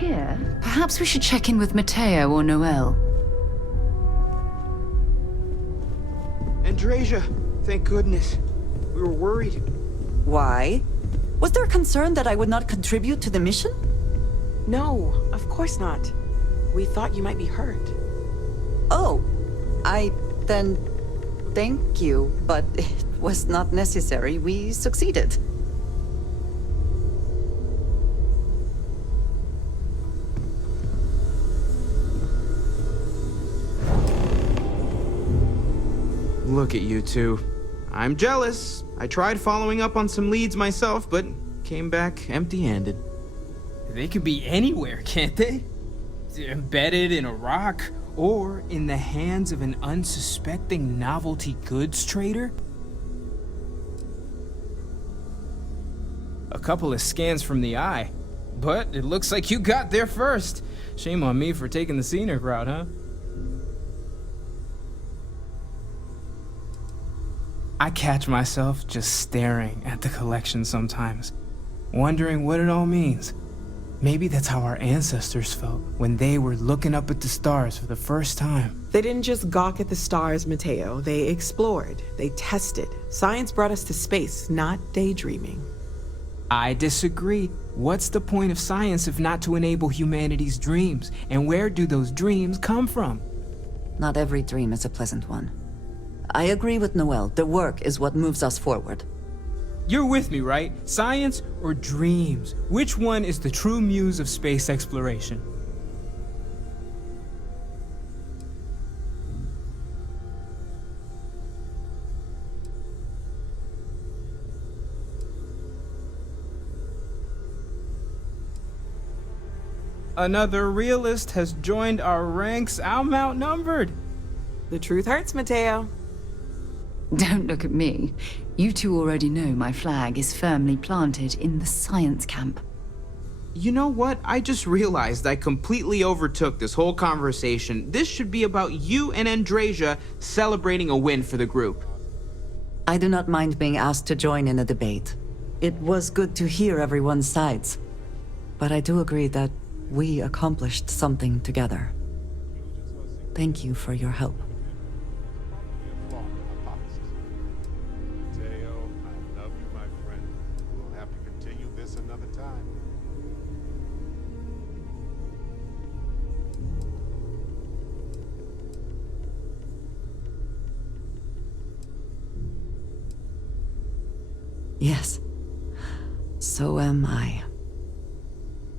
here. Perhaps we should check in with Matteo or Noel. Andreja, thank goodness. We were worried. Why? Was there a concern that I would not contribute to the mission? No, of course not. We thought you might be hurt. Oh, then thank you, but it was not necessary. We succeeded. Look at you two. I'm jealous. I tried following up on some leads myself, but came back empty-handed. They could be anywhere, can't they? Embedded in a rock, or in the hands of an unsuspecting novelty goods trader? A couple of scans from the eye, but it looks like you got there first. Shame on me for taking the scenic route, huh? I catch myself just staring at the collection sometimes, wondering what it all means. Maybe that's how our ancestors felt when they were looking up at the stars for the first time. They didn't just gawk at the stars, Matteo. They explored. They tested. Science brought us to space, not daydreaming. I disagree. What's the point of science if not to enable humanity's dreams? And where do those dreams come from? Not every dream is a pleasant one. I agree with Noel. The work is what moves us forward. You're with me, right? Science or dreams? Which one is the true muse of space exploration? Another realist has joined our ranks. I'm outnumbered. The truth hurts, Matteo. Don't look at me. You two already know my flag is firmly planted in the science camp. You know what? I just realized I completely overtook this whole conversation. This should be about you and Andreja celebrating a win for the group. I do not mind being asked to join in a debate. It was good to hear everyone's sides. But I do agree that we accomplished something together. Thank you for your help. Yes, so am I.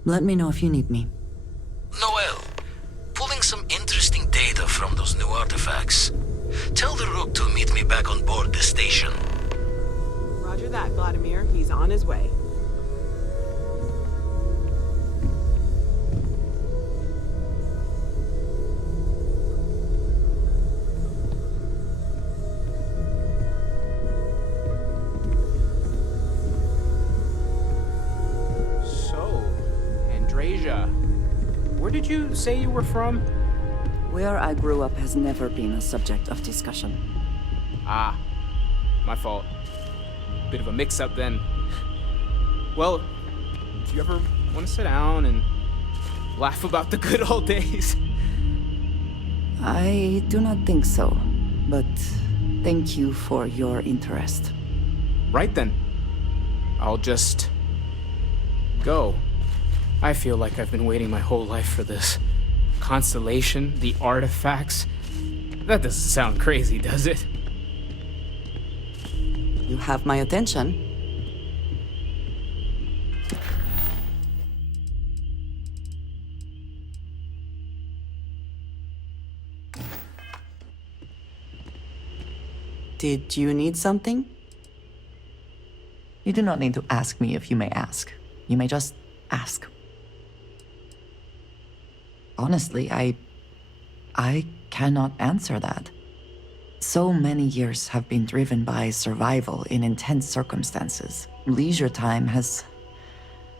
Let me know if you need me. Noel, pulling some interesting data from those new artifacts. Tell the Rook to meet me back on board the station. Roger that, Vladimir. He's on his way. Where did you say you were from? Where I grew up has never been a subject of discussion. Ah, my fault. Bit of a mix-up then. Well, do you ever want to sit down and laugh about the good old days? I do not think so, but thank you for your interest. Right then. I'll just go. I feel like I've been waiting my whole life for this. Constellation, the artifacts. That doesn't sound crazy, does it? You have my attention. Did you need something? You do not need to ask me if you may ask. You may just ask. Honestly, I cannot answer that. So many years have been driven by survival in intense circumstances. Leisure time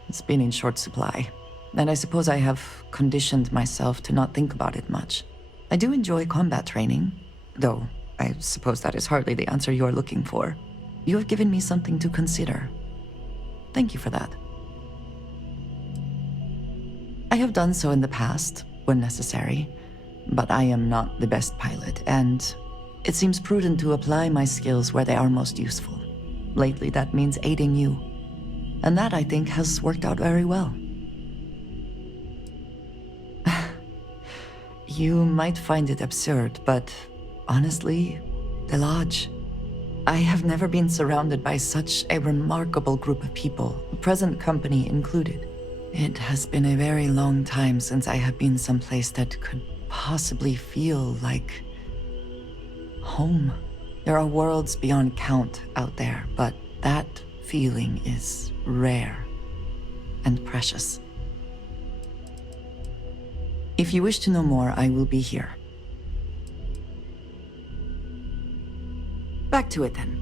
it's been in short supply. And I suppose I have conditioned myself to not think about it much. I do enjoy combat training, though I suppose that is hardly the answer you're looking for. You have given me something to consider. Thank you for that. I have done so in the past, when necessary, but I am not the best pilot, and it seems prudent to apply my skills where they are most useful. Lately, that means aiding you, and that, I think, has worked out very well. You might find it absurd, but honestly, the Lodge. I have never been surrounded by such a remarkable group of people, present company included. It has been a very long time since I have been someplace that could possibly feel like home. There are worlds beyond count out there, but that feeling is rare and precious. If you wish to know more, I will be here. Back to it then.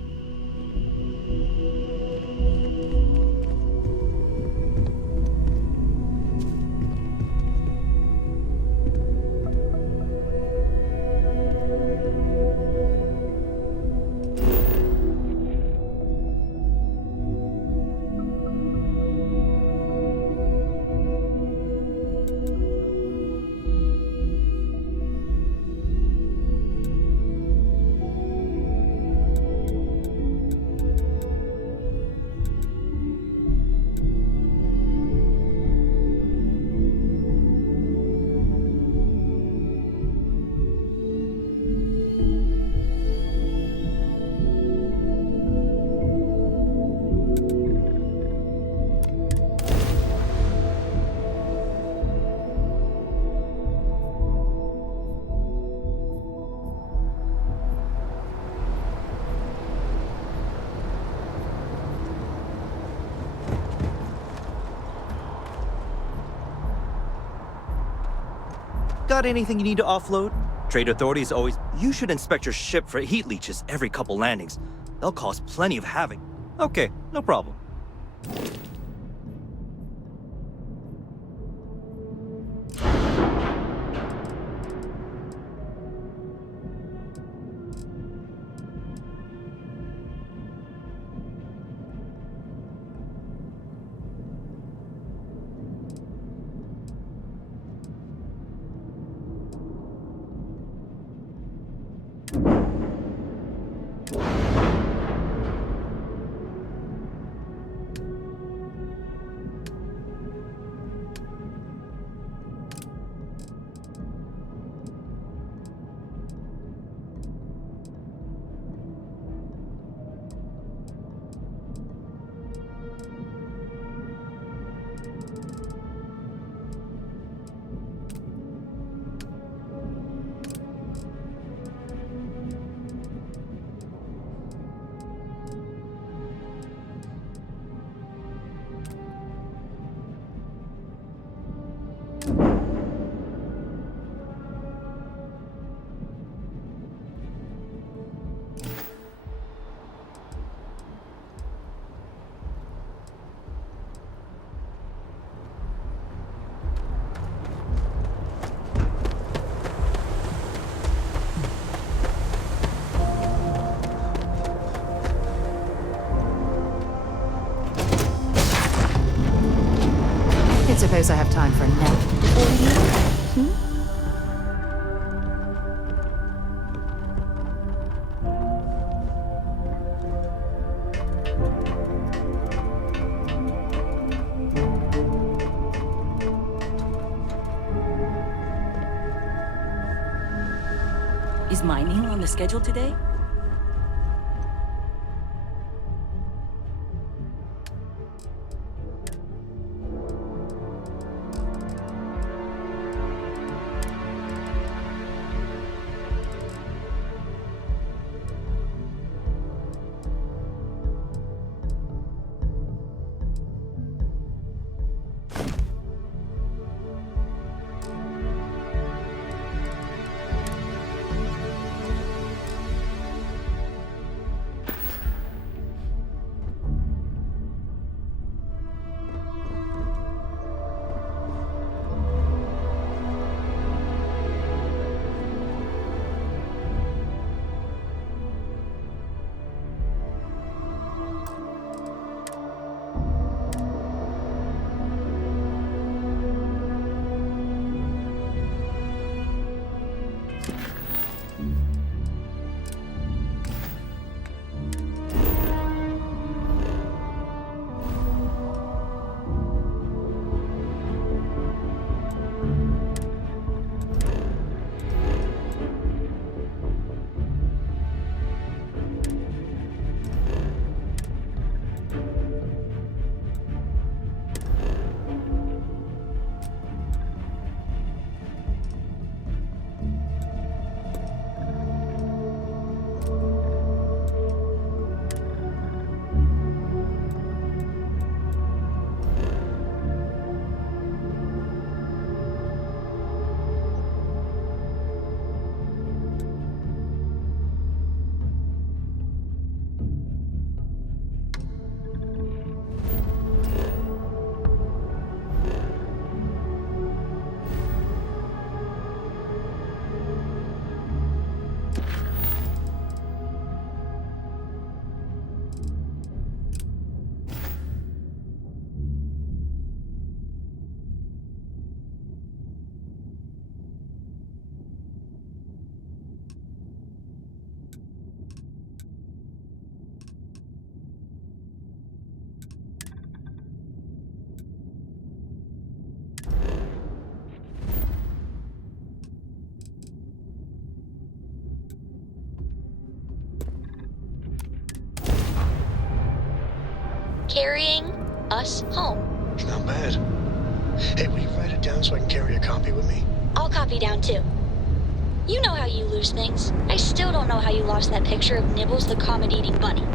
Got anything you need to offload? Trade authorities always... You should inspect your ship for heat leeches every couple landings. They'll cause plenty of havoc. Okay, no problem. Suppose I have time for a nap before we leave? Is mining on the schedule today? us home. Not bad. Hey, will you write it down so I can carry a copy with me? I'll copy down too. You know how you lose things. I still don't know how you lost that picture of Nibbles the comet-eating bunny.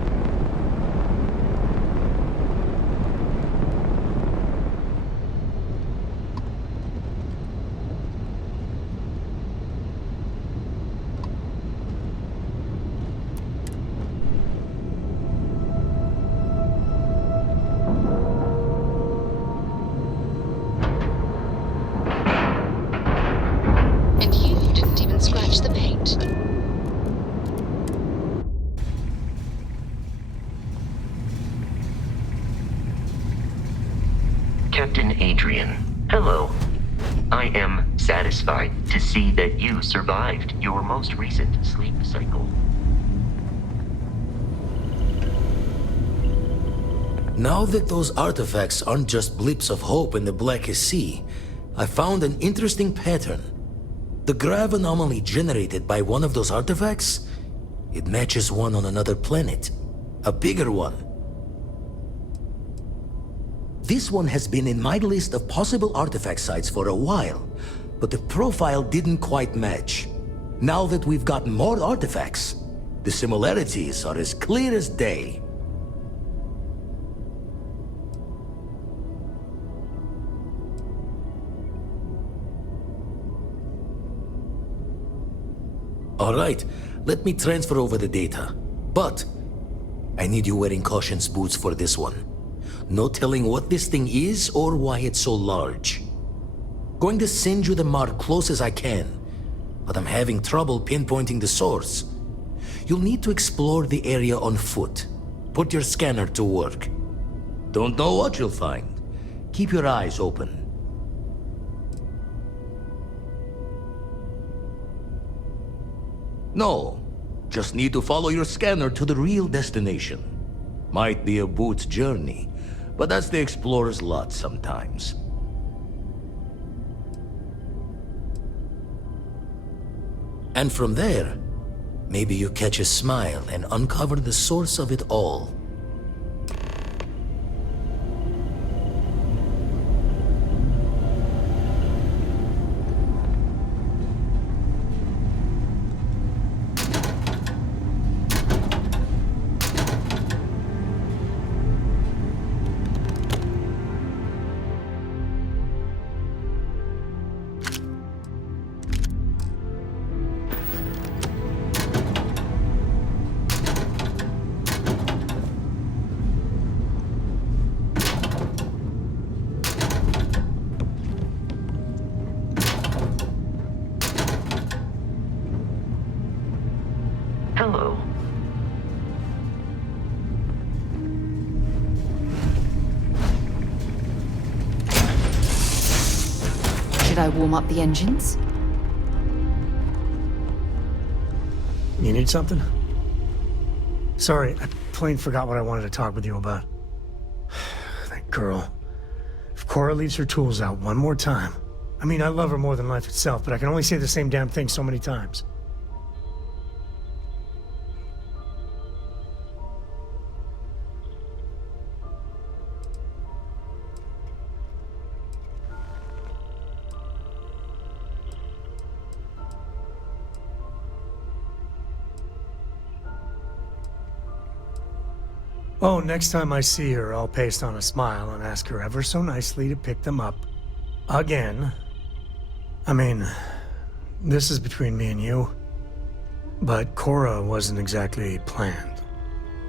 And you didn't even scratch the paint. Captain Adrian, hello. I am satisfied to see that you survived your most recent sleep cycle. Now that those artifacts aren't just blips of hope in the blackest sea, I found an interesting pattern. The grav anomaly generated by one of those artifacts, it matches one on another planet. A bigger one. This one has been in my list of possible artifact sites for a while, but the profile didn't quite match. Now that we've got more artifacts, the similarities are as clear as day. All right, let me transfer over the data. But I need you wearing caution's boots for this one. No telling what this thing is or why it's so large. Going to send you the mark close as I can, but I'm having trouble pinpointing the source. You'll need to explore the area on foot. Put your scanner to work. Don't know what you'll find. Keep your eyes open. No, just need to follow your scanner to the real destination. Might be a boot's journey, but that's the explorer's lot sometimes. And from there, maybe you catch a smile and uncover the source of it all. Hello. Should I warm up the engines? You need something? Sorry, I plain forgot what I wanted to talk with you about. That girl. If Cora leaves her tools out one more time... I mean, I love her more than life itself, but I can only say the same damn thing so many times. Oh, next time I see her, I'll paste on a smile and ask her ever so nicely to pick them up. Again. I mean, this is between me and you. But Cora wasn't exactly planned.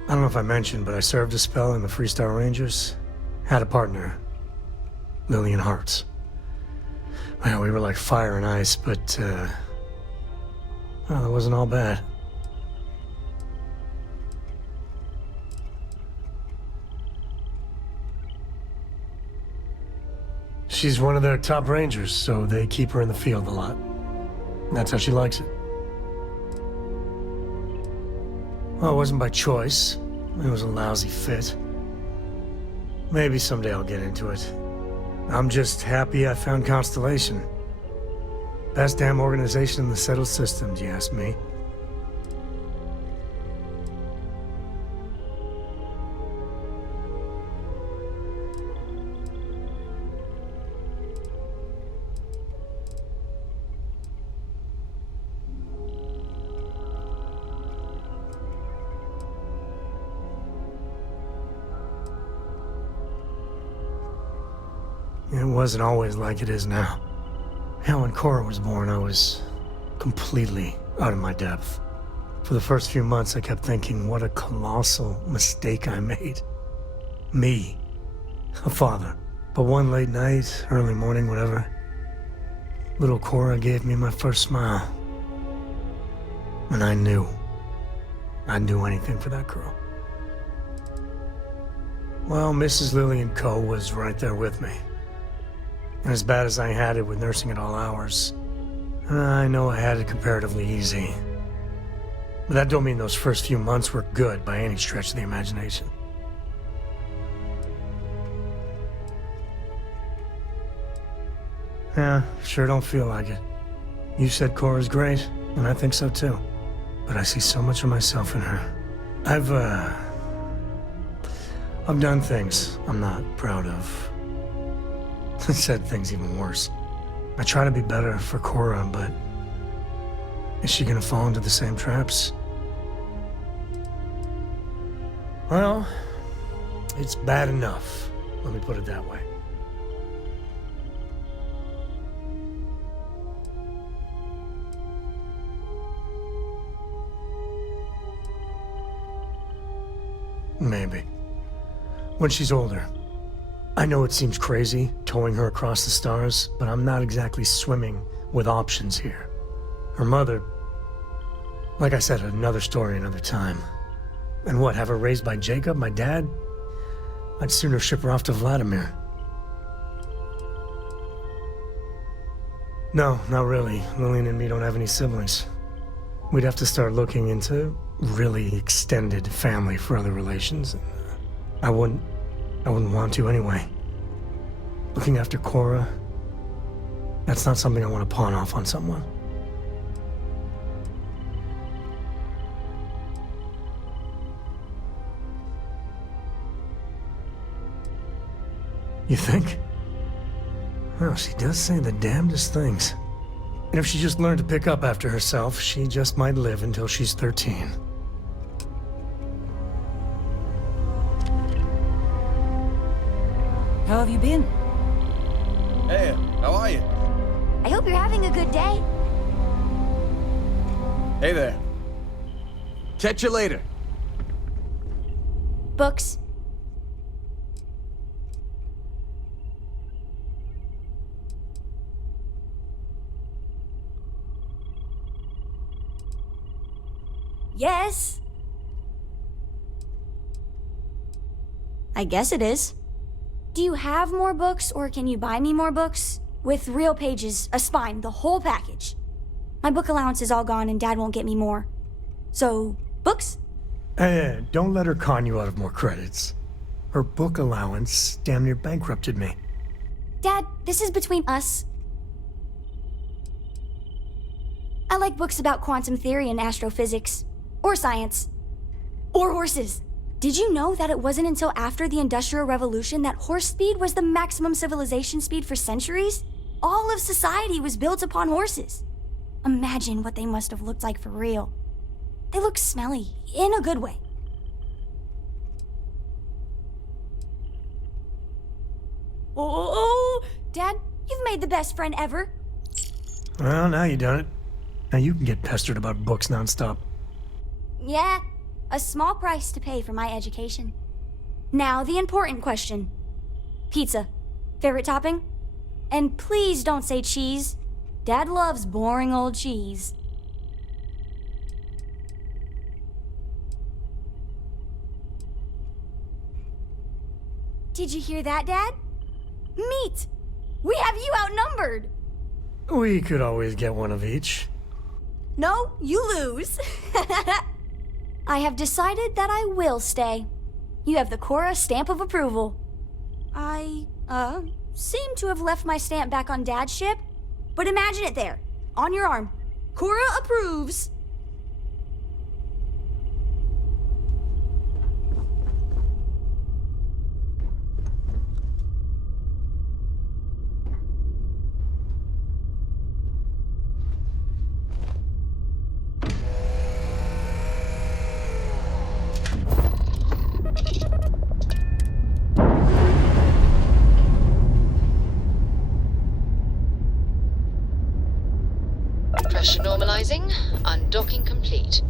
I don't know if I mentioned, but I served a spell in the Freestar Rangers. Had a partner. Lillian Hartz. Well, we were like fire and ice, but, well, it wasn't all bad. She's one of their top rangers, so they keep her in the field a lot. That's how she likes it. Well, it wasn't by choice. It was a lousy fit. Maybe someday I'll get into it. I'm just happy I found Constellation. Best damn organization in the settled system, do you ask me? it wasn't always like it is now. Yeah, when Cora was born, I was completely out of my depth. For the first few months, I kept thinking what a colossal mistake I made. Me, a father. But one late night, early morning, whatever, little Cora gave me my first smile. And I knew I'd do anything for that girl. Well, Mrs. Lillian Coe was right there with me. And as bad as I had it with nursing at all hours, I know I had it comparatively easy. But that don't mean those first few months were good by any stretch of the imagination. Yeah, sure don't feel like it. You said Cora's great, and I think so too. But I see so much of myself in her. I've done things I'm not proud of. Said things even worse. I try to be better for Cora, but is she gonna fall into the same traps? Well, it's bad enough. Let me put it that way. Maybe. When she's older. I know it seems crazy, towing her across the stars, but I'm not exactly swimming with options here. Her mother... Like I said, another story, another time. And what, have her raised by Jacob, my dad? I'd sooner ship her off to Vladimir. No, not really. Lillian and me don't have any siblings. We'd have to start looking into really extended family for other relations. I wouldn't want to anyway. Looking after Cora, that's not something I want to pawn off on someone. You think? Well, she does say the damnedest things. And if she just learned to pick up after herself, she just might live until she's 13. How have you been? Hey, how are you? I hope you're having a good day. Hey there. Catch you later. Books. Yes. I guess it is. Do you have more books, or can you buy me more books? With real pages, a spine, the whole package. My book allowance is all gone and Dad won't get me more. So, books? Hey, don't let her con you out of more credits. Her book allowance damn near bankrupted me. Dad, this is between us. I like books about quantum theory and astrophysics. Or science. Or horses. Did you know that it wasn't until after the Industrial Revolution that horse speed was the maximum civilization speed for centuries? All of society was built upon horses. Imagine what they must have looked like for real. They look smelly, in a good way. Oh, Dad, you've made the best friend ever. Well, now you done it. Now you can get pestered about books nonstop. Yeah, a small price to pay for my education. Now, the important question. Pizza. Favorite topping? And please don't say cheese. Dad loves boring old cheese. Did you hear that, Dad? Meat! We have you outnumbered! We could always get one of each. No, you lose. I have decided that I will stay. You have the Cora stamp of approval. I, seem to have left my stamp back on Dad's ship, but imagine it there, on your arm. Cora approves. Pressure normalizing. Undocking complete.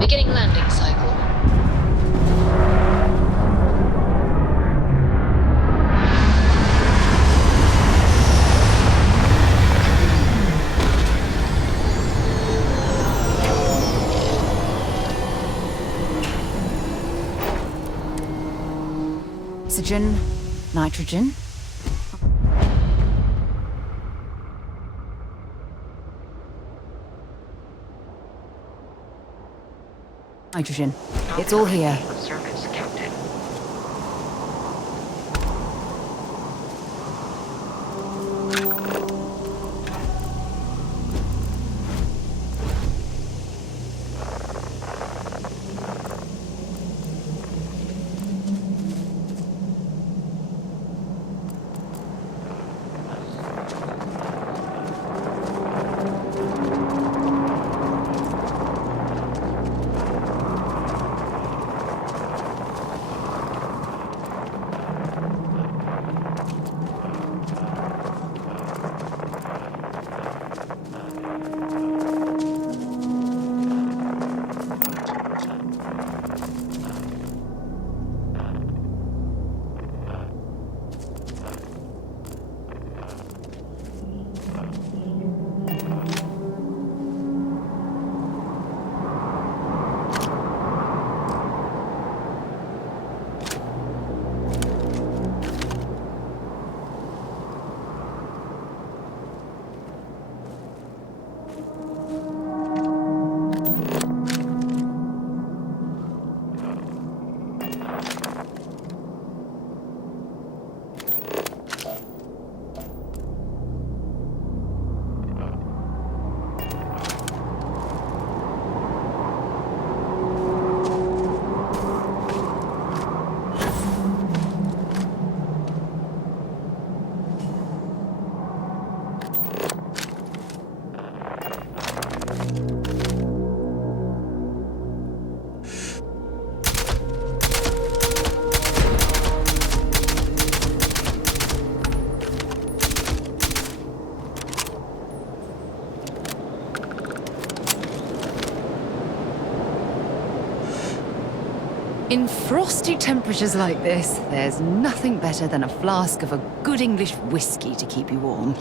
Beginning landing cycle. Oxygen, nitrogen. Nitrogen. It's all here. Service, Captain. In frosty temperatures like this, there's nothing better than a flask of a good English whiskey to keep you warm.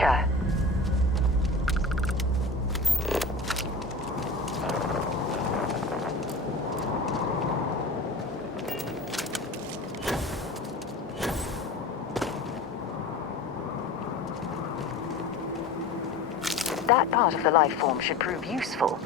Gotcha. That part of the life form should prove useful.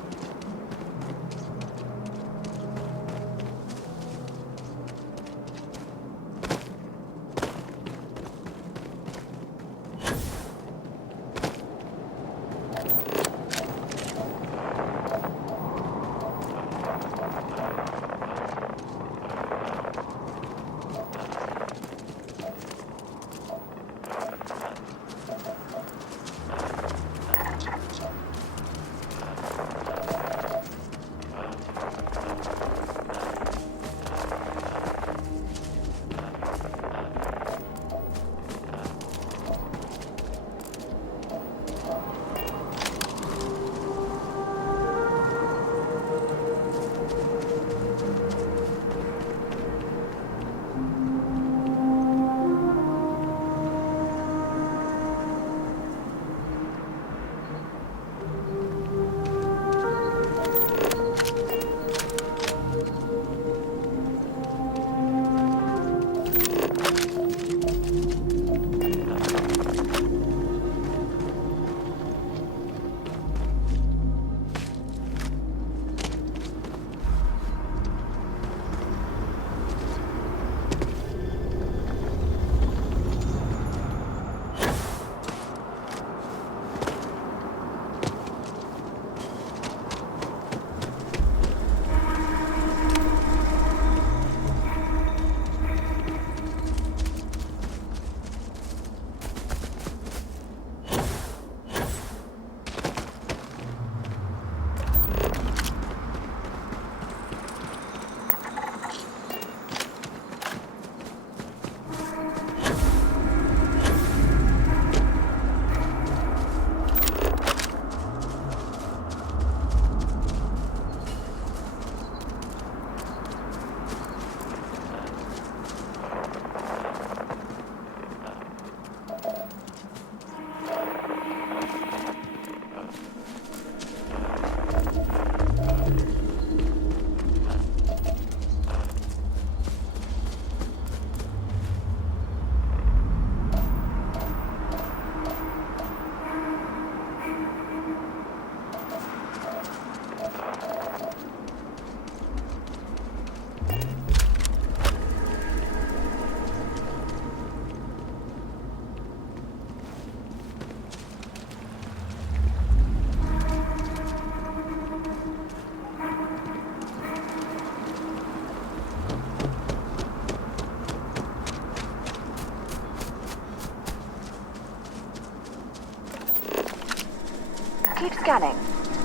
Keep scanning.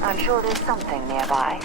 I'm sure there's something nearby.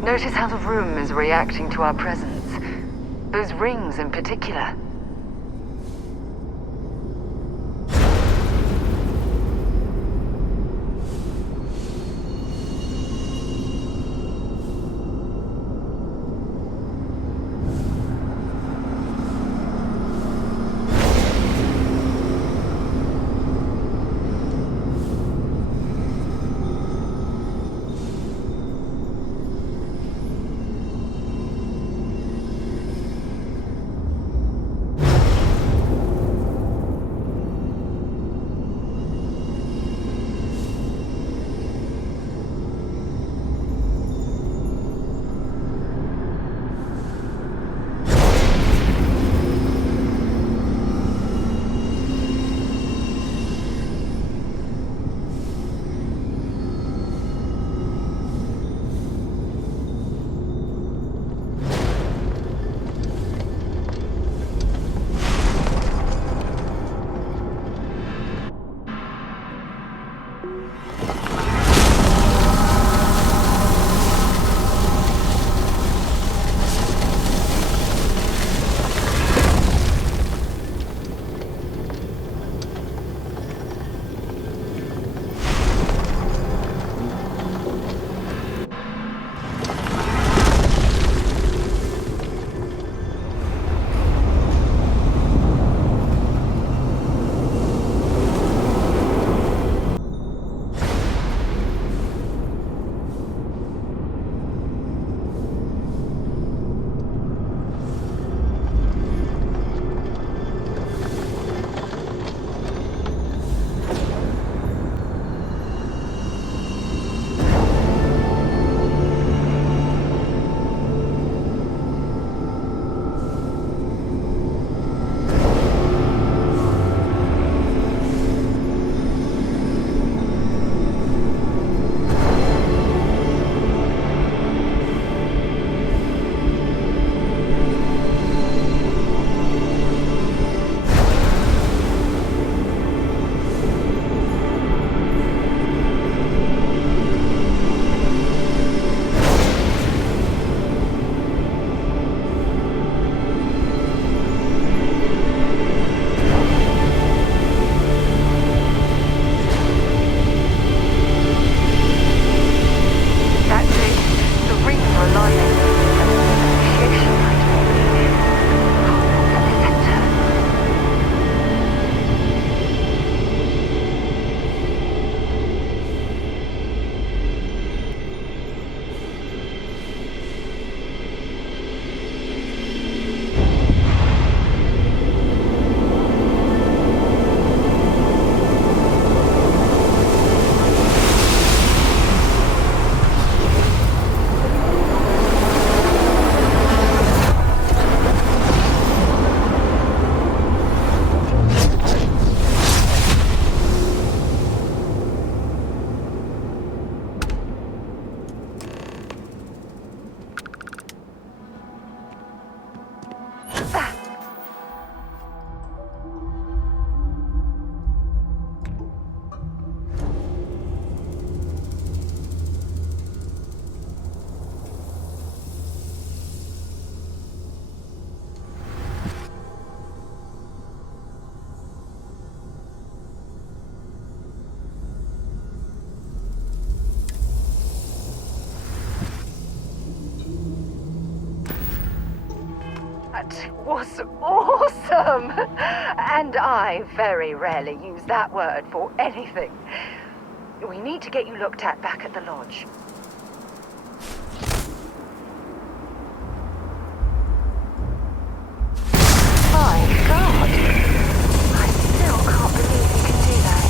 Notice how the room is reacting to our presence. Those rings in particular. That was awesome! And I very rarely use that word for anything. We need to get you looked at back at the lodge. My God! I still can't believe you can do that.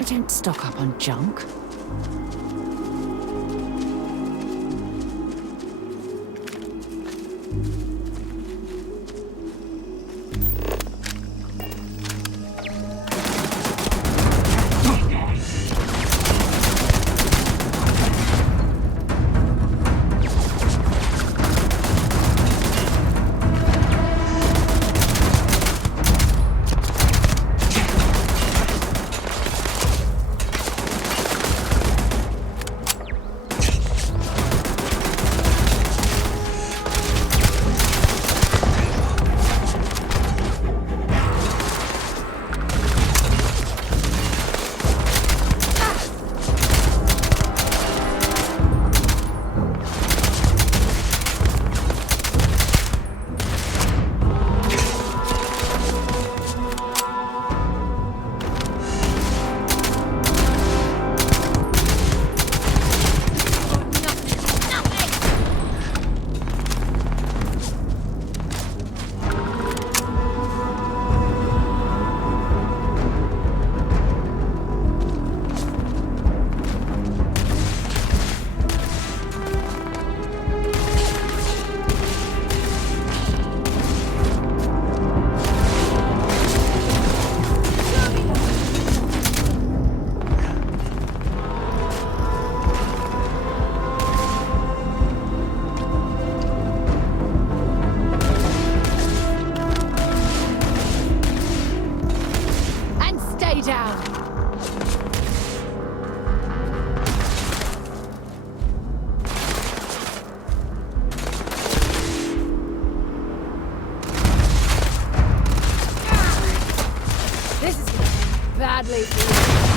I don't stock up on junk. badly for you.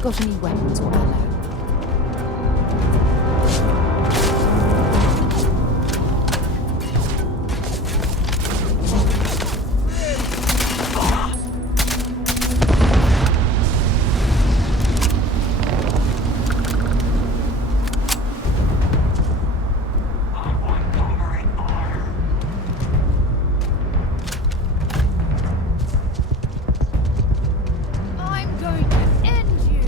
Got any weapons on alert? I'm going to end you!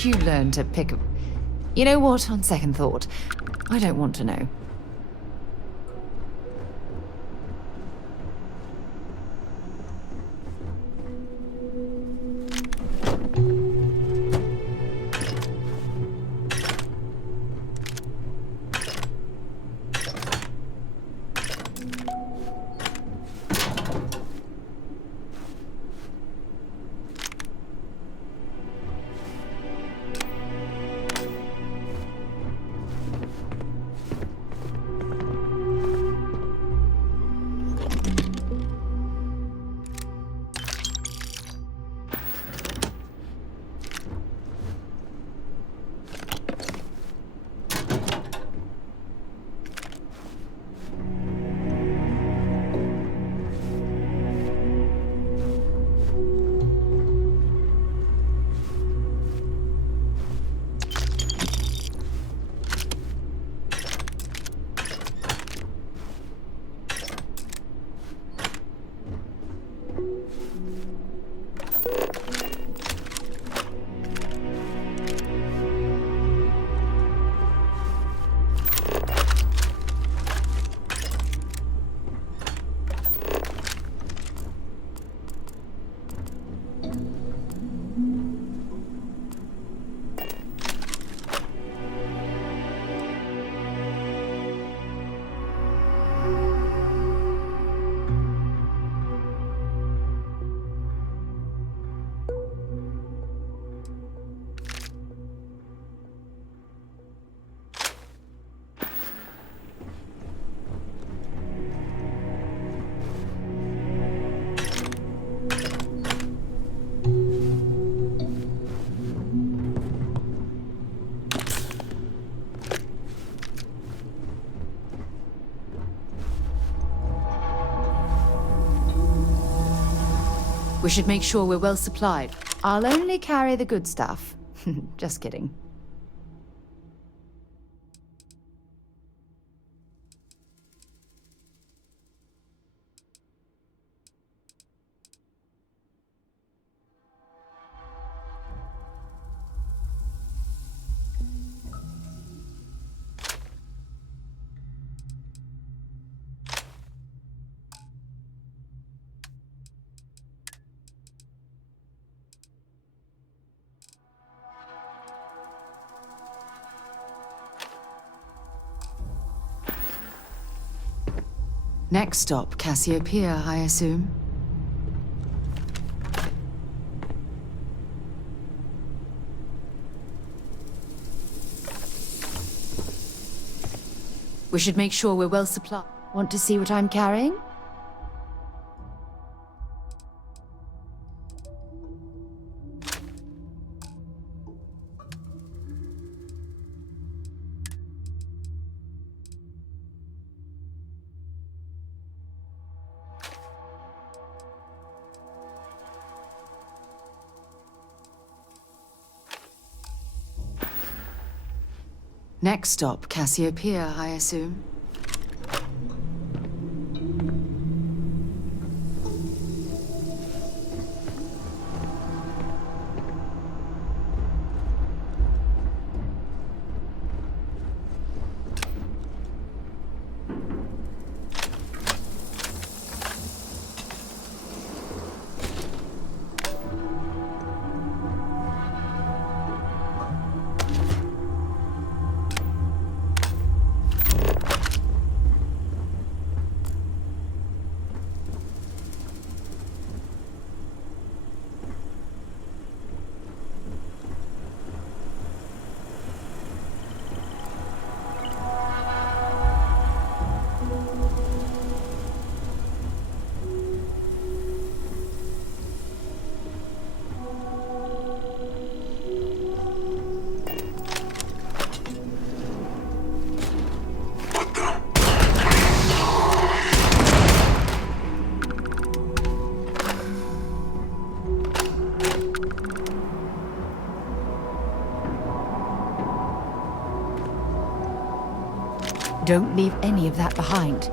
did you learn to pick... You know what, on second thought, I don't want to know. We should make sure we're well supplied. I'll only carry the good stuff. Just kidding. Next stop, Cassiopeia, I assume. We should make sure we're well supplied. Want to see what I'm carrying? Next stop, Cassiopeia, I assume. Don't leave any of that behind.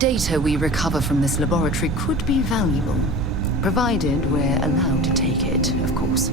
data we recover from this laboratory could be valuable, provided we're allowed to take it, of course.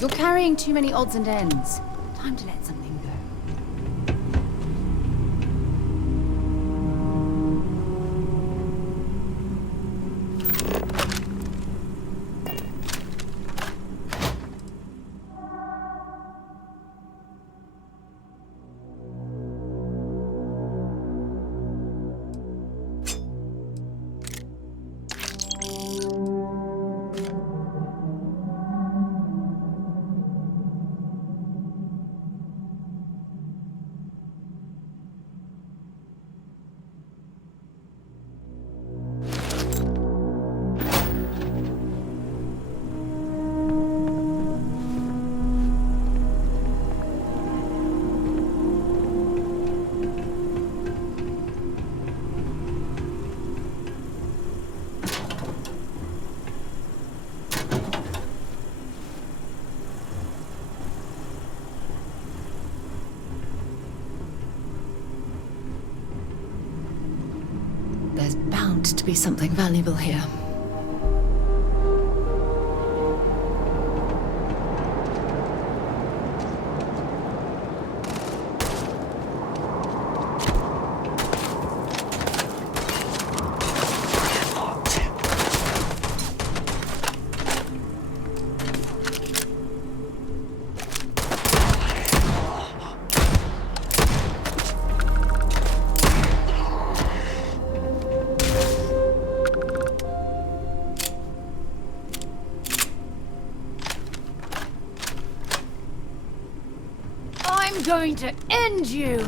You're carrying too many odds and ends. Time to let something go. There's bound to be something valuable here. I'm going to end you!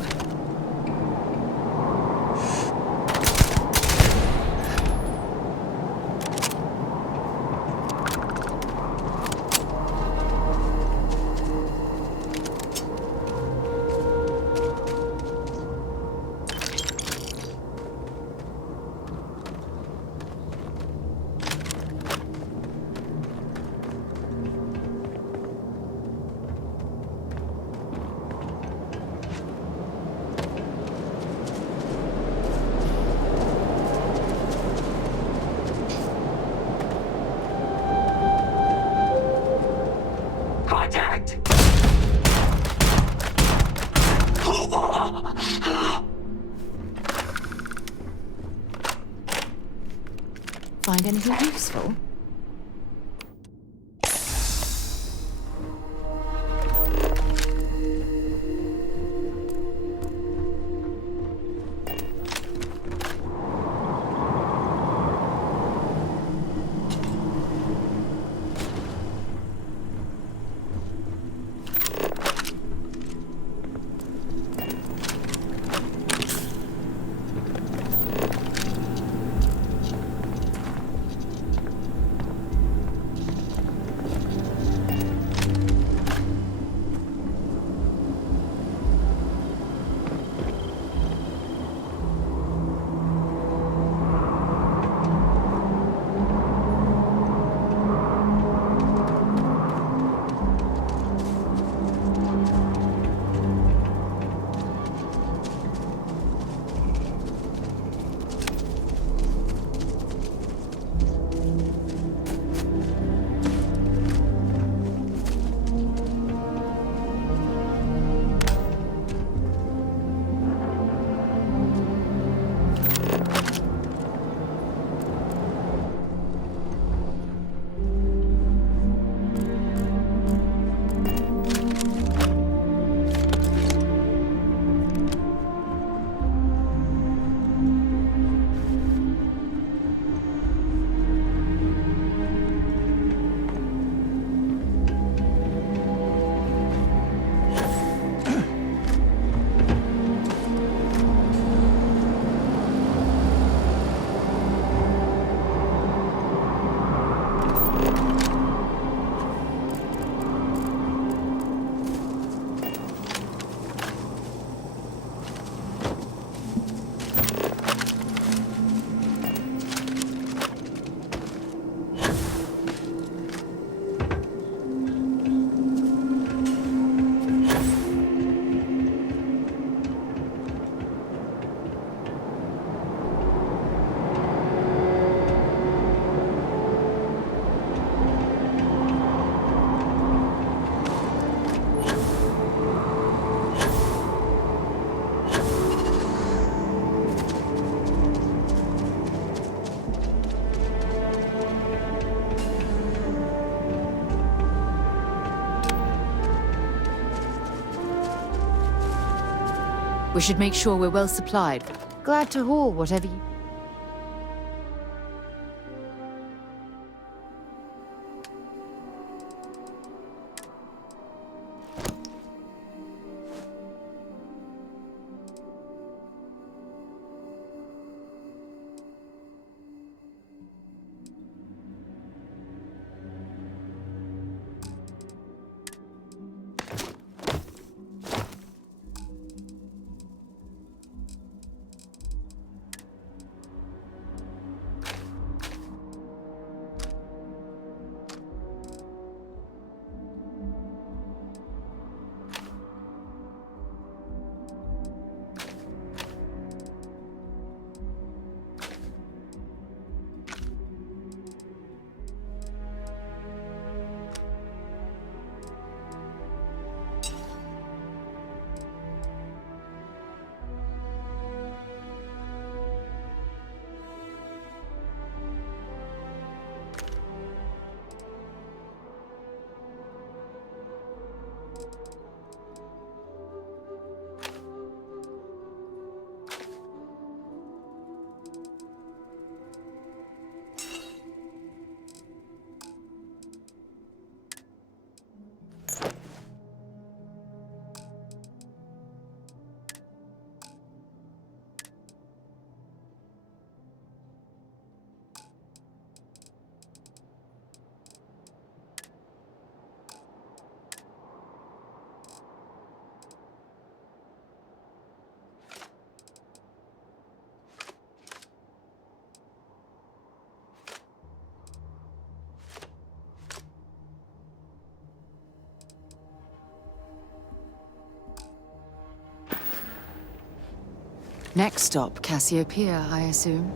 Contact! Find anything useful? We should make sure we're well supplied. Glad to haul whatever you... Next stop, Cassiopeia, I assume.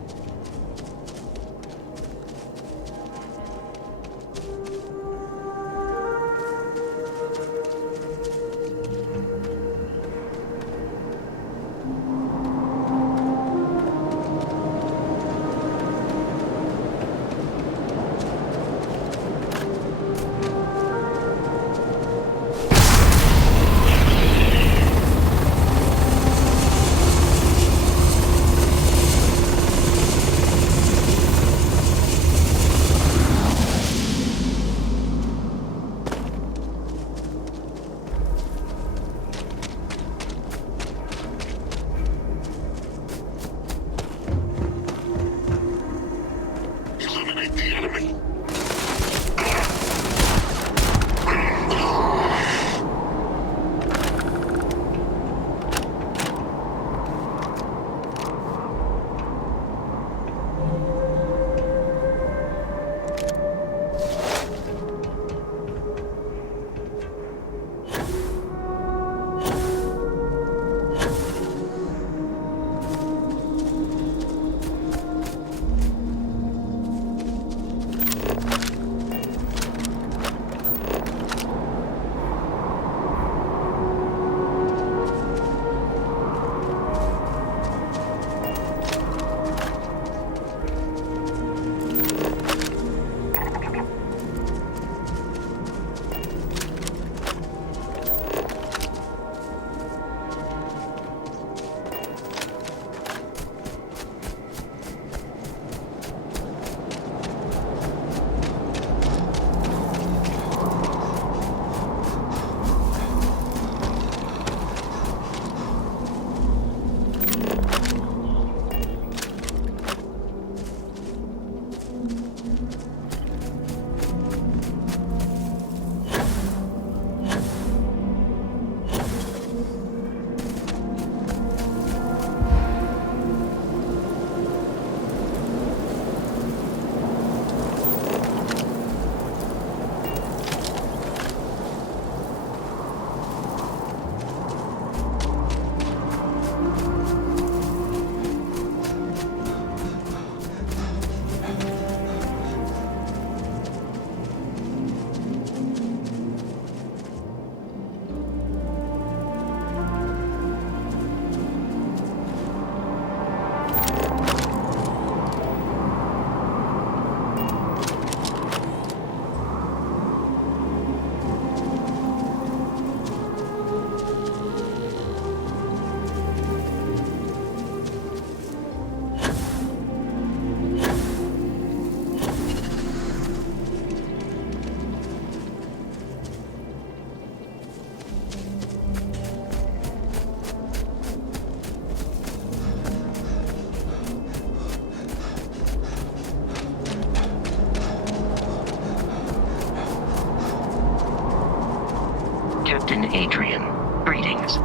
Captain Adrian, greetings.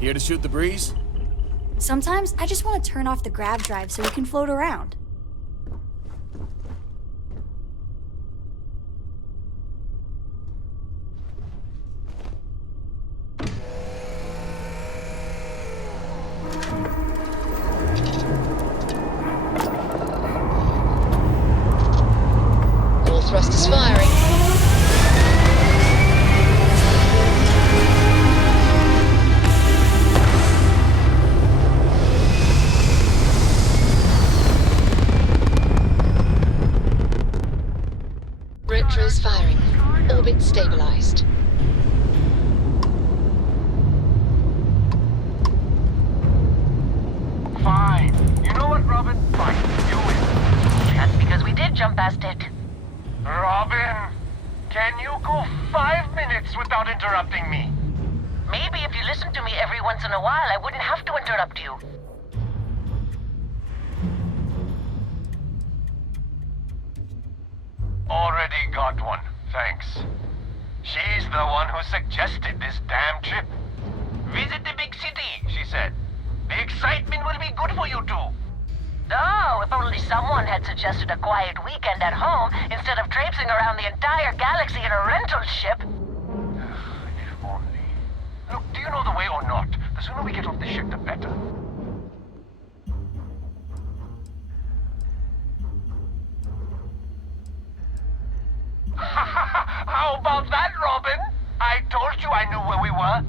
Here to shoot the breeze? Sometimes I just want to turn off the grav drive so we can float around. All thrusters firing. Retros firing. Orbit stabilized. Fine. You know what, Robin? Fine. You win. That's because we did jump past it. Robin, can you go 5 minutes without interrupting me? Maybe if you listen to me every once in a while, I wouldn't have to interrupt you. Already got one, thanks. She's the one who suggested this damn trip. Visit the big city, she said. The excitement will be good for you two. Oh, if only someone had suggested a quiet weekend at home instead of traipsing around the entire galaxy in a rental ship. If only. Look, do you know the way or not? The sooner we get off the ship, the better. How about that, Robin? I told you I knew where we were.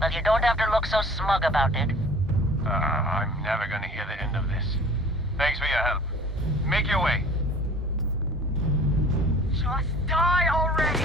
Well, you don't have to look so smug about it. I'm never gonna hear the end of this. Thanks for your help. Make your way. Just die already!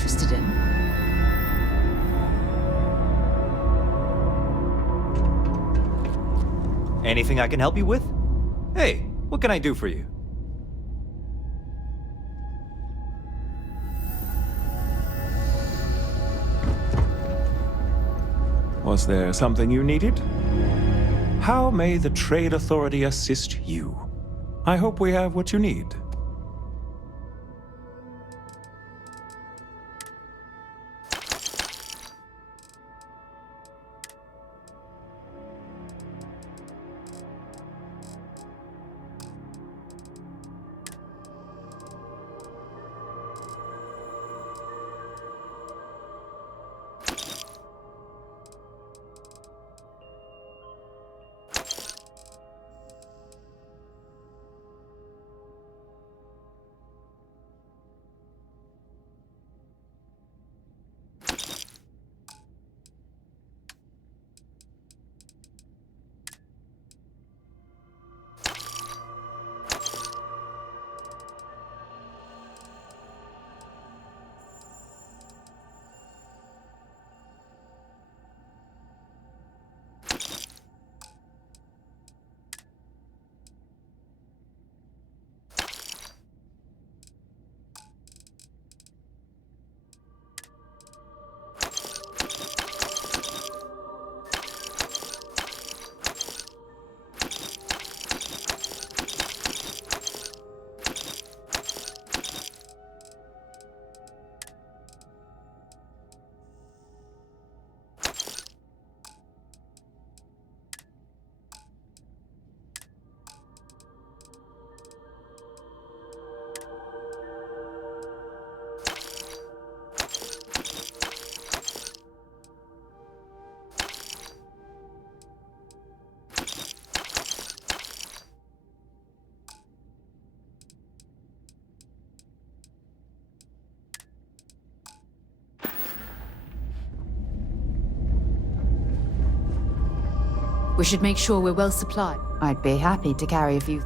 interested in? Anything I can help you with? Hey, what can I do for you? Was there something you needed? How may the Trade Authority assist you? I hope we have what you need. We should make sure we're well supplied. I'd be happy to carry a few.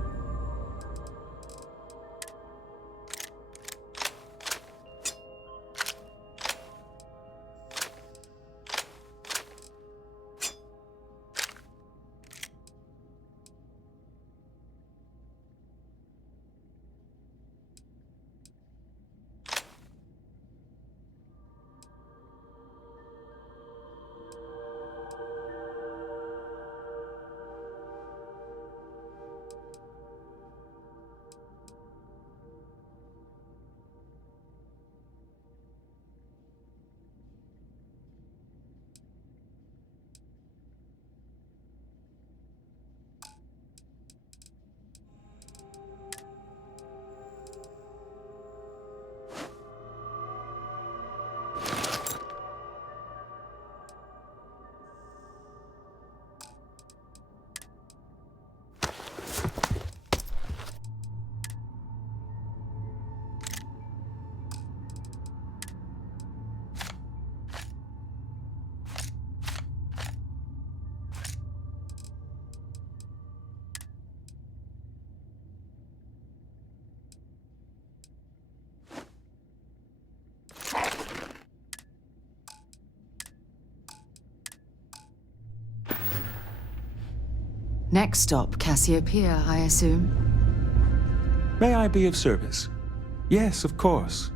Next stop, Cassiopeia, I assume. May I be of service? Yes, of course.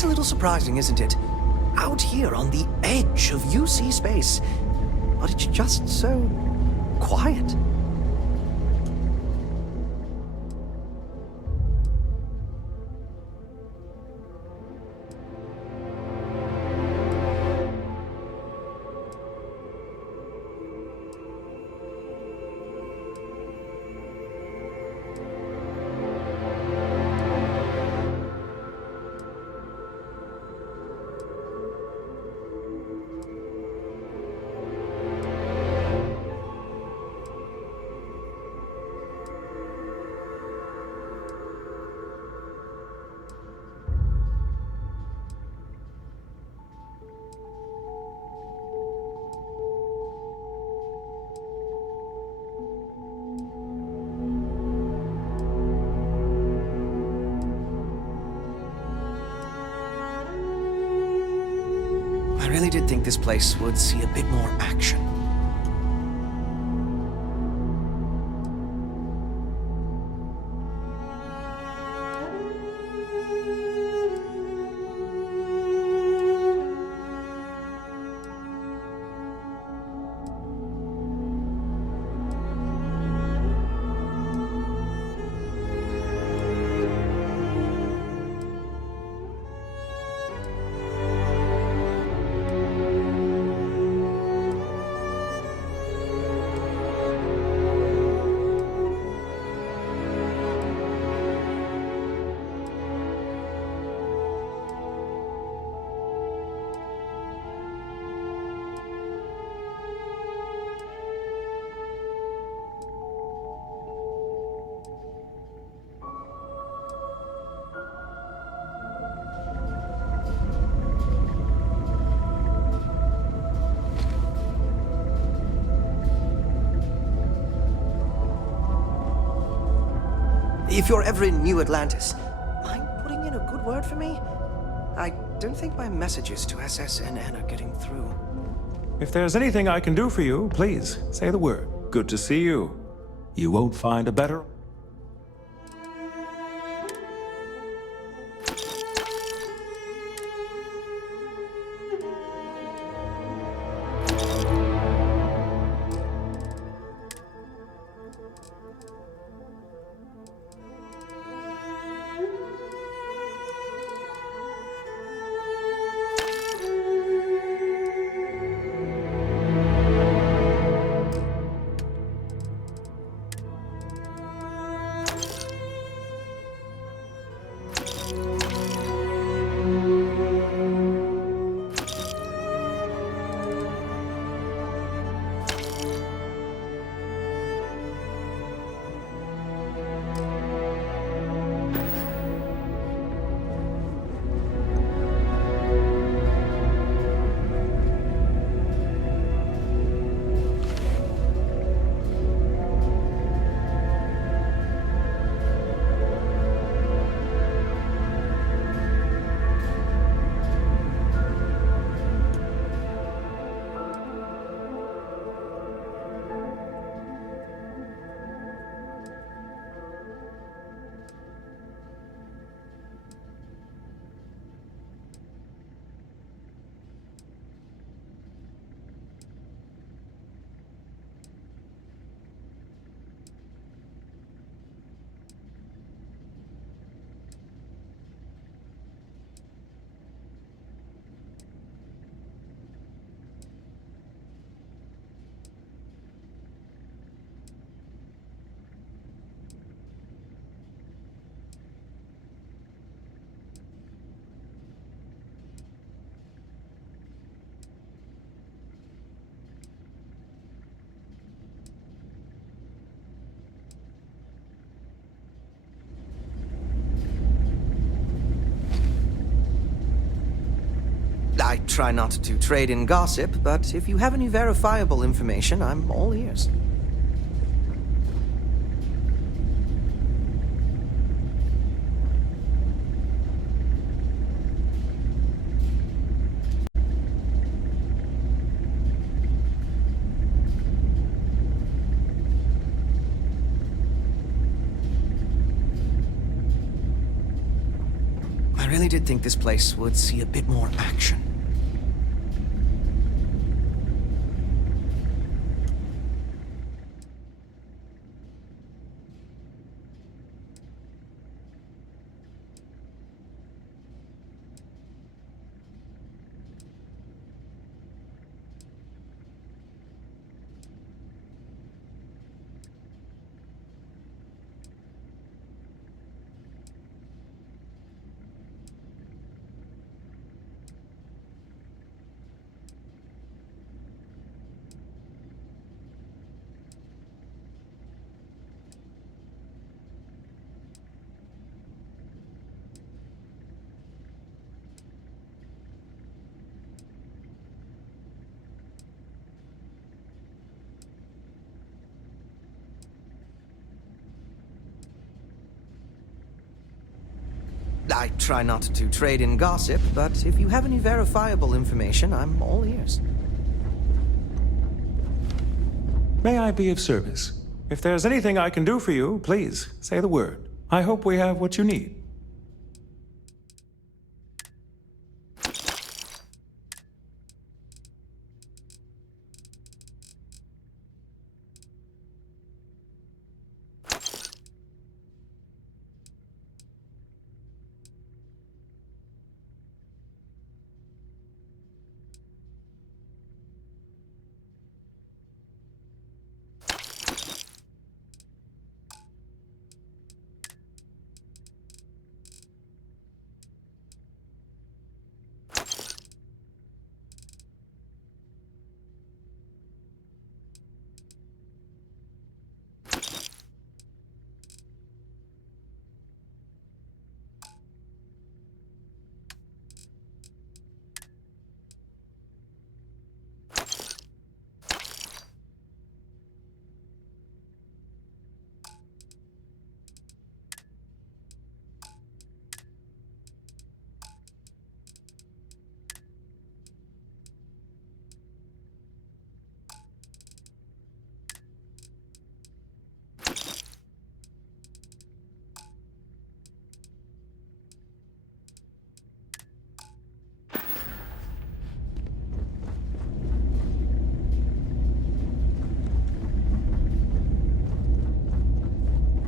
It's a little surprising, isn't it? Out here on the edge of UC space, but it's just so quiet. I really did think this place would see a bit more action. If you're ever in New Atlantis, mind putting in a good word for me? I don't think my messages to SSNN are getting through. If there's anything I can do for you, please say the word. Good to see you. You won't find a better... I try not to trade in gossip, but if you have any verifiable information, I'm all ears. I really did think this place would see a bit more action. I try not to trade in gossip, but if you have any verifiable information, I'm all ears. May I be of service? If there's anything I can do for you, please say the word. I hope we have what you need.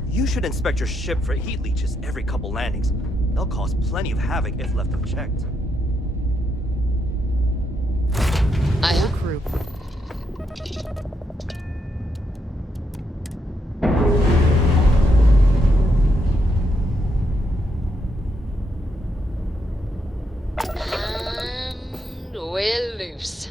You should inspect your ship for heat leeches every couple landings. They'll cause plenty of havoc if left unchecked. I have crew. And we're loose.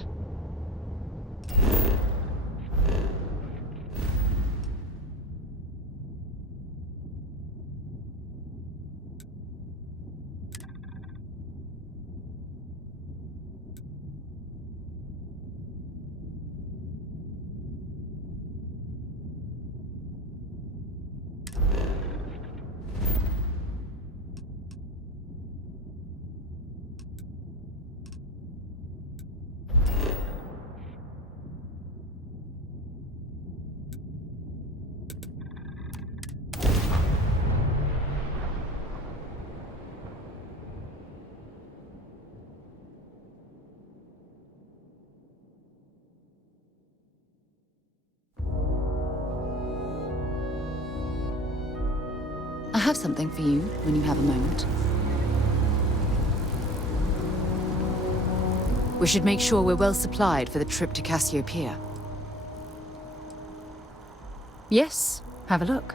I have something for you when you have a moment. We should make sure we're well supplied for the trip to Cassiopeia. Yes, have a look.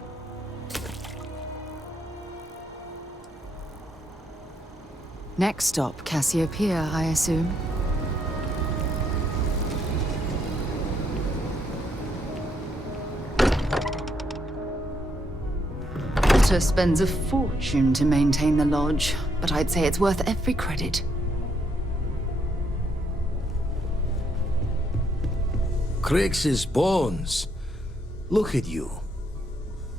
Next stop, Cassiopeia, I assume. Walter spends a fortune to maintain the lodge, but I'd say it's worth every credit. Crix's bones. Look at you.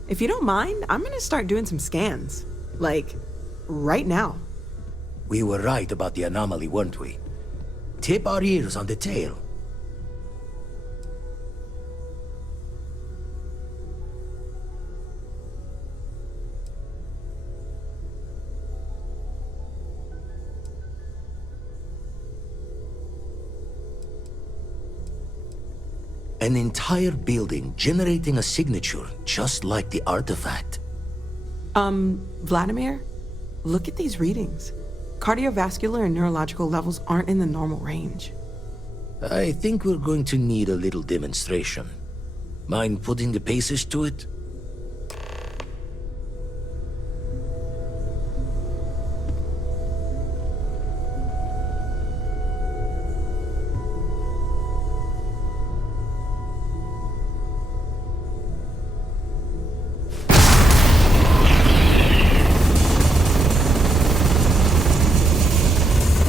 If you don't mind, I'm gonna start doing some scans. Like, right now. We were right about the anomaly, weren't we? Tip our ears on the tail. An entire building generating a signature just like the artifact. Vladimir, look at these readings. Cardiovascular and neurological levels aren't in the normal range. I think we're going to need a little demonstration. Mind putting the paces to it?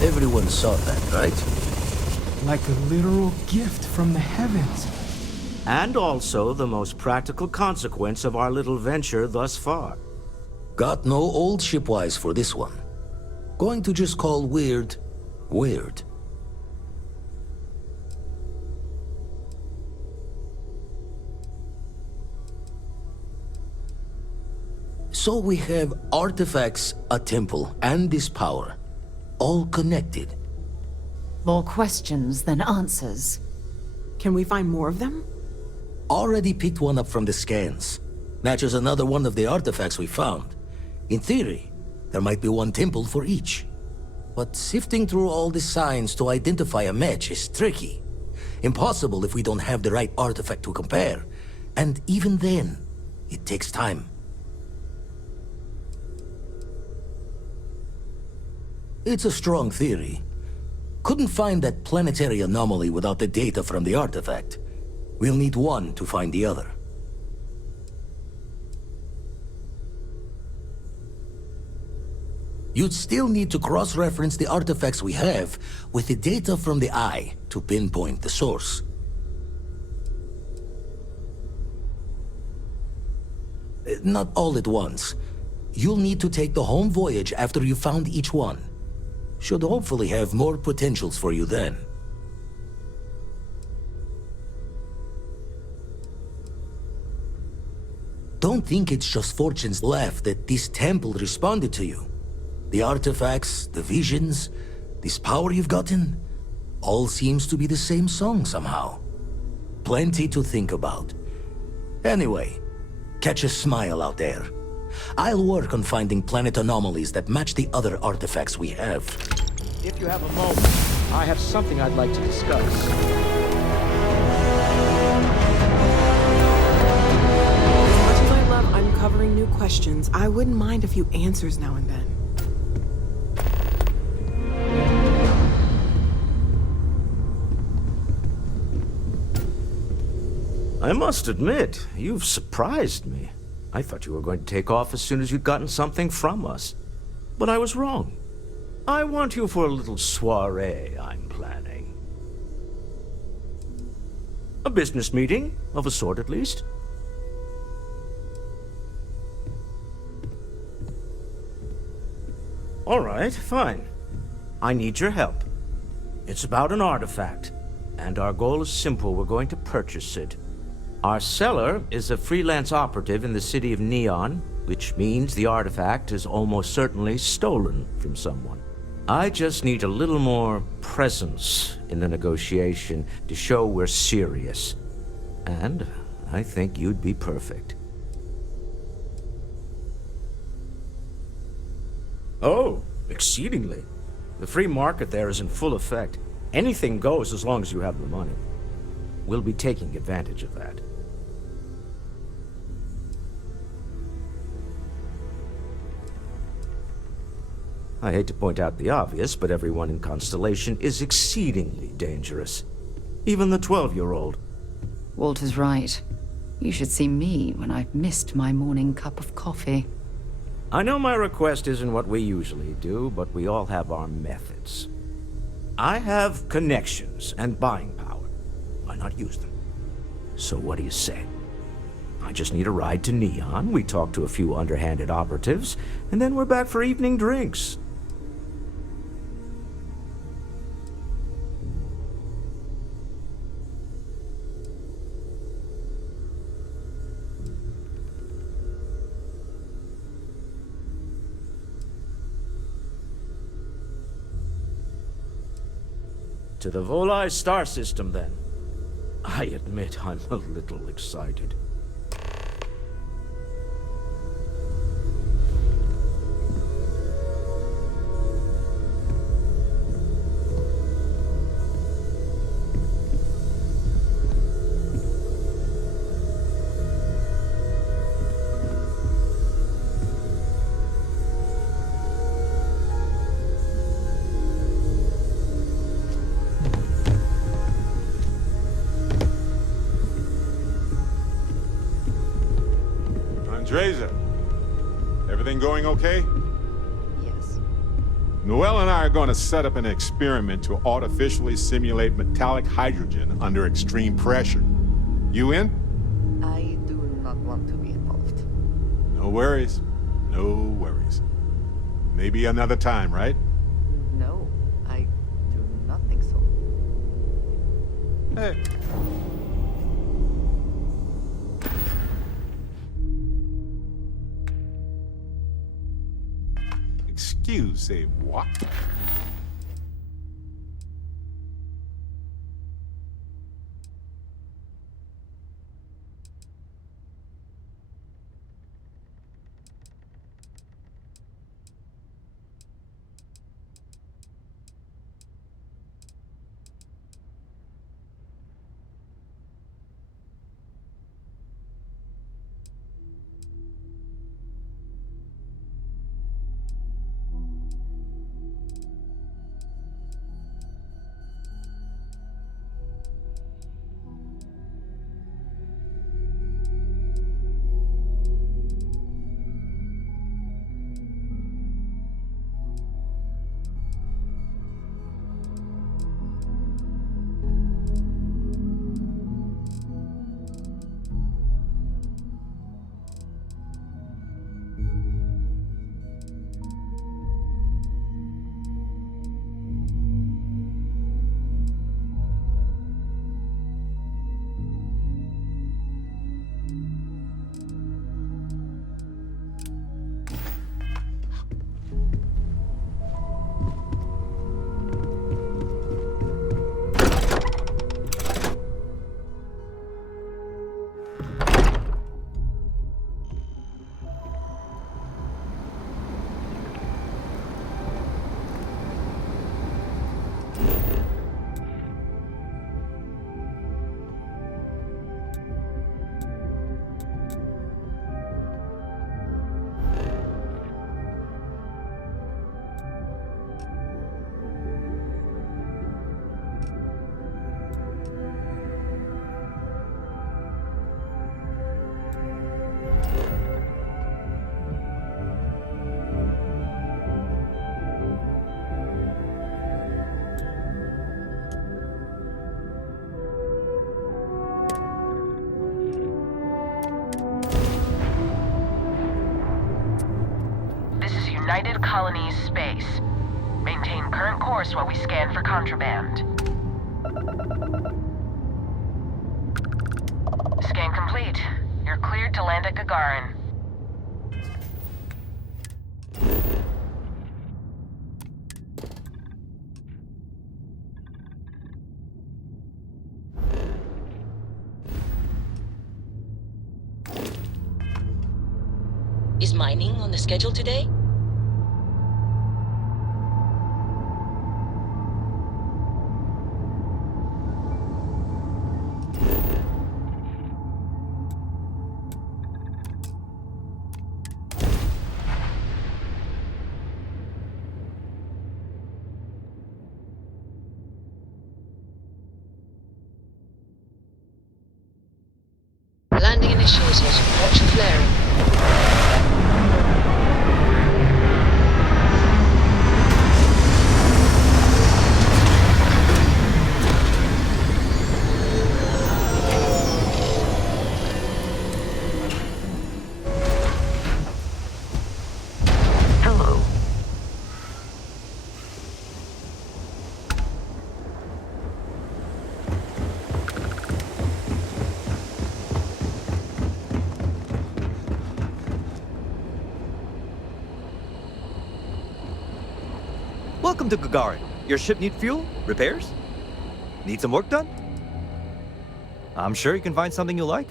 Everyone saw that, right? Like a literal gift from the heavens. And also the most practical consequence of our little venture thus far. Got no old shipwise for this one. Going to just call weird, weird. So we have artifacts, a temple, and this power. All connected. More questions than answers. Can we find more of them? Already picked one up from the scans. Matches another one of the artifacts we found. In theory, there might be one temple for each. But sifting through all the signs to identify a match is tricky. Impossible if we don't have the right artifact to compare. And even then, it takes time. It's a strong theory. Couldn't find that planetary anomaly without the data from the artifact. We'll need one to find the other. You'd still need to cross-reference the artifacts we have with the data from the eye to pinpoint the source. Not all at once. You'll need to take the home voyage after you found each one. Should hopefully have more potentials for you then. Don't think it's just Fortune's laugh that this temple responded to you. The artifacts, the visions, this power you've gotten, all seems to be the same song somehow. Plenty to think about. Anyway, catch a smile out there. I'll work on finding planet anomalies that match the other artifacts we have. If you have a moment, I have something I'd like to discuss. As much as I love uncovering new questions, I wouldn't mind a few answers now and then. I must admit, you've surprised me. I thought you were going to take off as soon as you'd gotten something from us. But I was wrong. I want you for a little soiree I'm planning. A business meeting, of a sort at least. All right, fine. I need your help. It's about an artifact, and our goal is simple. We're going to purchase it. Our seller is a freelance operative in the city of Neon, which means the artifact is almost certainly stolen from someone. I just need a little more presence in the negotiation to show we're serious. And I think you'd be perfect. Oh, exceedingly. The free market there is in full effect. Anything goes as long as you have the money. We'll be taking advantage of that. I hate to point out the obvious, but everyone in Constellation is exceedingly dangerous. Even the 12-year-old. Walter's right. You should see me when I've missed my morning cup of coffee. I know my request isn't what we usually do, but we all have our methods. I have connections and buying power. Why not use them? So what do you say? I just need a ride to Neon, we talk to a few underhanded operatives, and then we're back for evening drinks. To the Volai star system, then. I admit I'm a little excited. Andreza, everything going okay? Yes. Noelle and I are going to set up an experiment to artificially simulate metallic hydrogen under extreme pressure. You in? I do not want to be involved. No worries. No worries. Maybe another time, right? No, I do not think so. Hey. Excuse a what? United Colonies space. Maintain current course while we scan for contraband. Scan complete. You're cleared to land at Gagarin. Is mining on the schedule today? Landing initiated. Watch flaring. Welcome to Gagarin. Your ship need fuel? Repairs? Need some work done? I'm sure you can find something you like.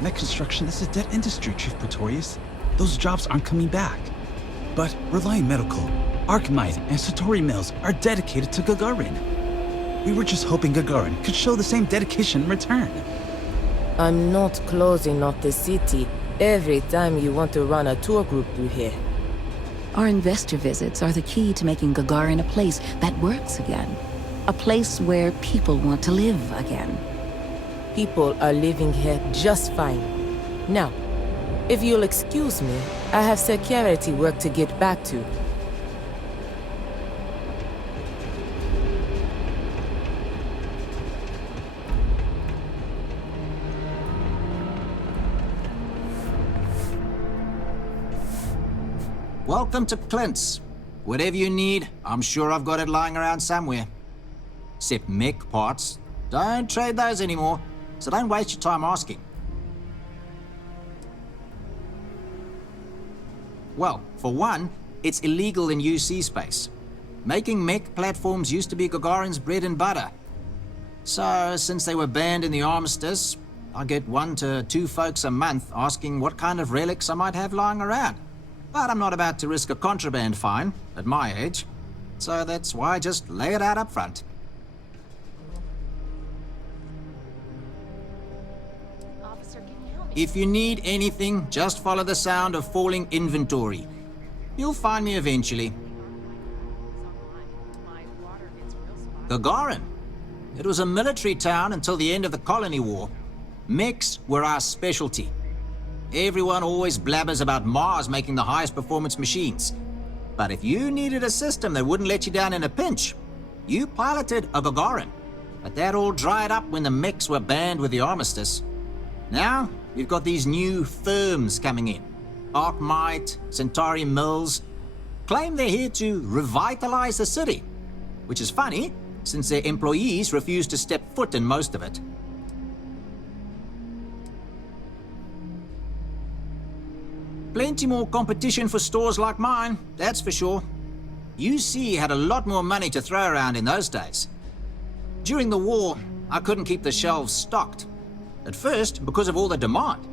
Mech construction is a dead industry, Chief Pretorius. Those jobs aren't coming back. But Reliant Medical, Archmite, and Satori Mills are dedicated to Gagarin. We were just hoping Gagarin could show the same dedication in return. I'm not closing off the city every time you want to run a tour group through here. Our investor visits are the key to making Gagarin a place that works again. A place where people want to live again. People are living here just fine. Now, if you'll excuse me, I have security work to get back to. Welcome to Clint's. Whatever you need, I'm sure I've got it lying around somewhere. Except mech parts. Don't trade those anymore, so don't waste your time asking. Well, for one, it's illegal in UC space. Making mech platforms used to be Gagarin's bread and butter. So, since they were banned in the armistice, I get 1 to 2 folks a month asking what kind of relics I might have lying around. But I'm not about to risk a contraband fine at my age, so that's why I just lay it out up front. If you need anything, just follow the sound of falling inventory. You'll find me eventually. Gagarin. It was a military town until the end of the Colony War. Mechs were our specialty. Everyone always blabbers about Mars making the highest performance machines. But if you needed a system that wouldn't let you down in a pinch, you piloted a Gagarin. But that all dried up when the mechs were banned with the armistice. Now, we've got these new firms coming in. Archmite, Centauri Mills, claim they're here to revitalize the city. Which is funny, since their employees refuse to step foot in most of it. Plenty more competition for stores like mine, that's for sure. UC had a lot more money to throw around in those days. During the war, I couldn't keep the shelves stocked. At first, because of all the demand.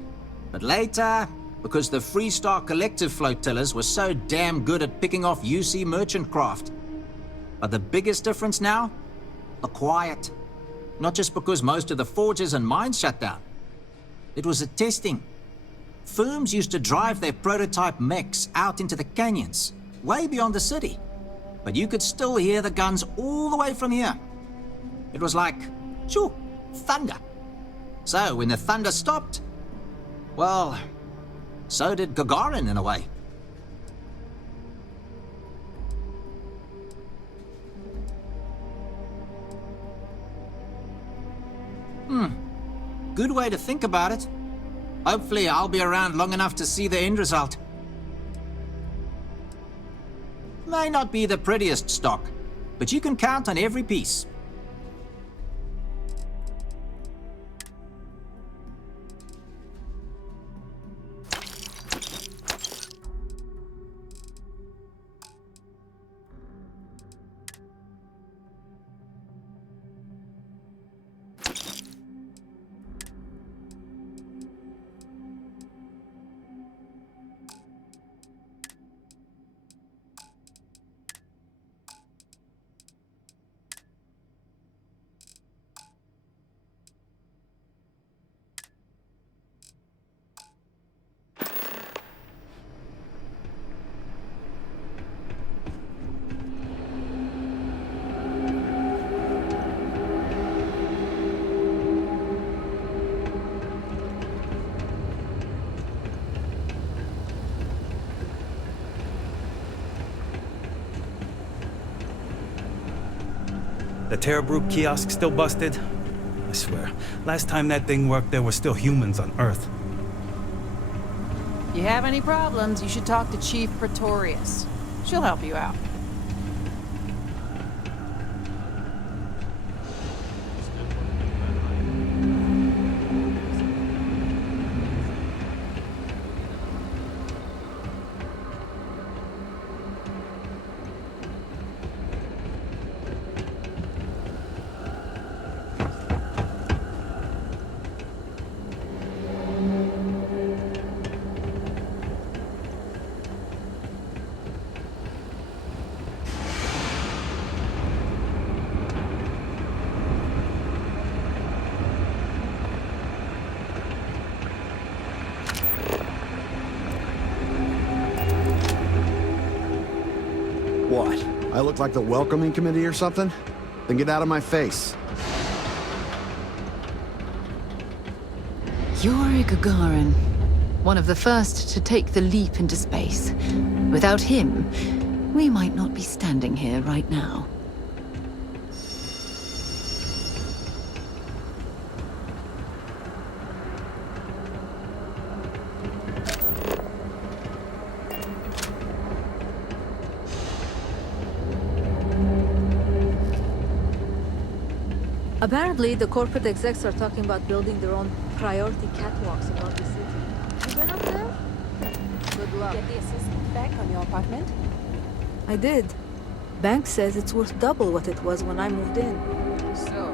But later, because the Freestar Collective flotillas were so damn good at picking off UC merchant craft. But the biggest difference now? The quiet. Not just because most of the forges and mines shut down. It was the testing. Firms used to drive their prototype mechs out into the canyons, way beyond the city. But you could still hear the guns all the way from here. It was like, shoo, thunder. So when the thunder stopped, well, so did Gagarin in a way. Good way to think about it. Hopefully I'll be around long enough to see the end result. May not be the prettiest stock, but you can count on every piece. The Terrabrook kiosk still busted? I swear, last time that thing worked, there were still humans on Earth. If you have any problems, you should talk to Chief Pretorius. She'll help you out. What? I look like the welcoming committee or something? Then get out of my face. Yuri Gagarin, one of the first to take the leap into space. Without him, we might not be standing here right now. Apparently, the corporate execs are talking about building their own priority catwalks above the city. You been up there? Good luck. Get the assistant back on your apartment? I did. Bank says it's worth double what it was when I moved in. So,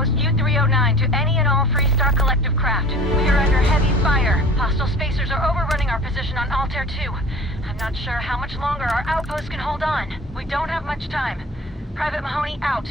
Ghost U-309 to any and all Freestar Collective craft. We are under heavy fire. Hostile spacers are overrunning our position on Altair 2. I'm not sure how much longer our outpost can hold on. We don't have much time. Private Mahoney out.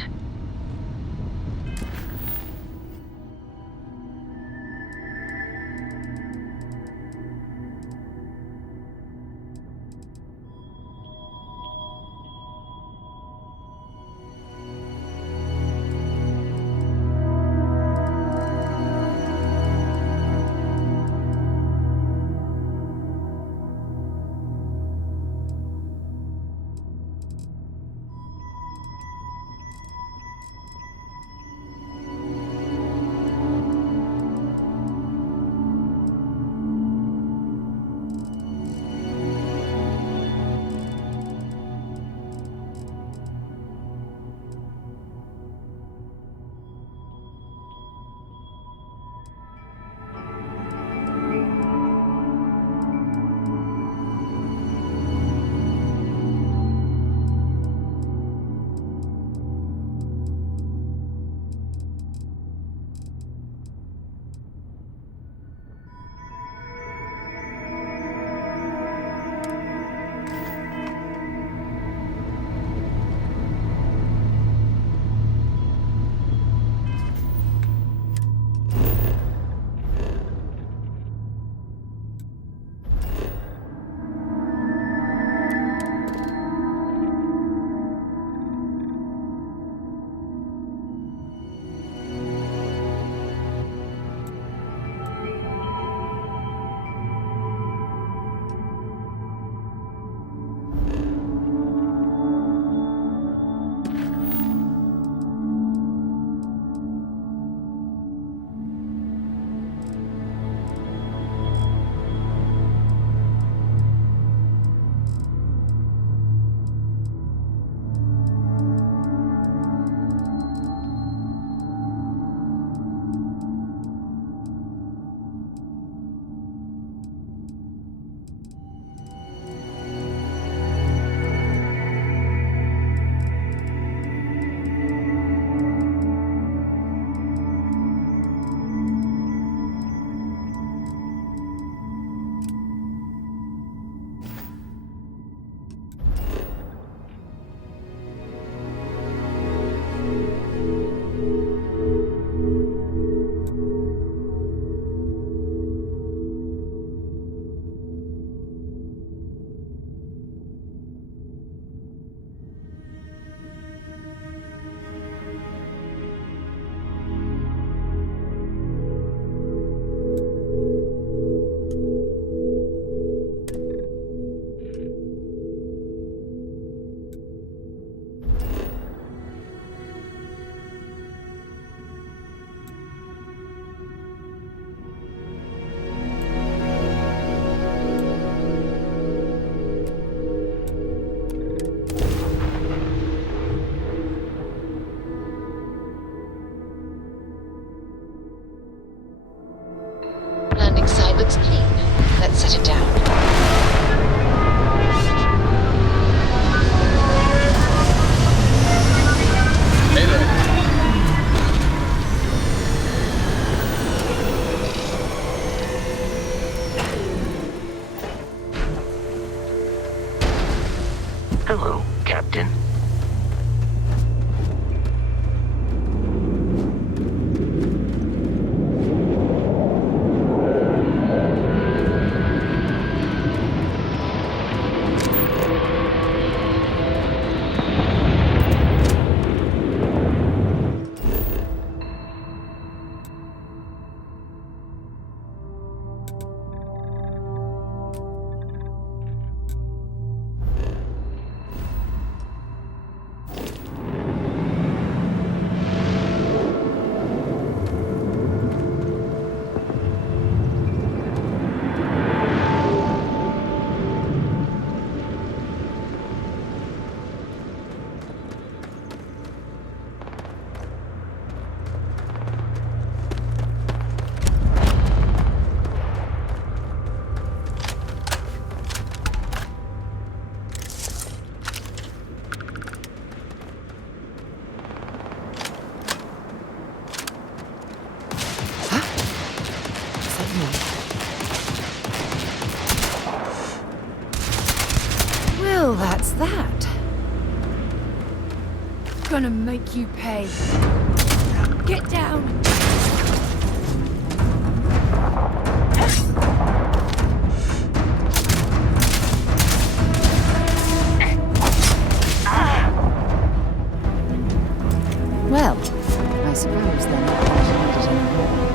looks clean. Let's set it down. Hello, Captain. Well, that's that. Gonna make you pay. Get down! Well, I suppose they're not going to need it anymore.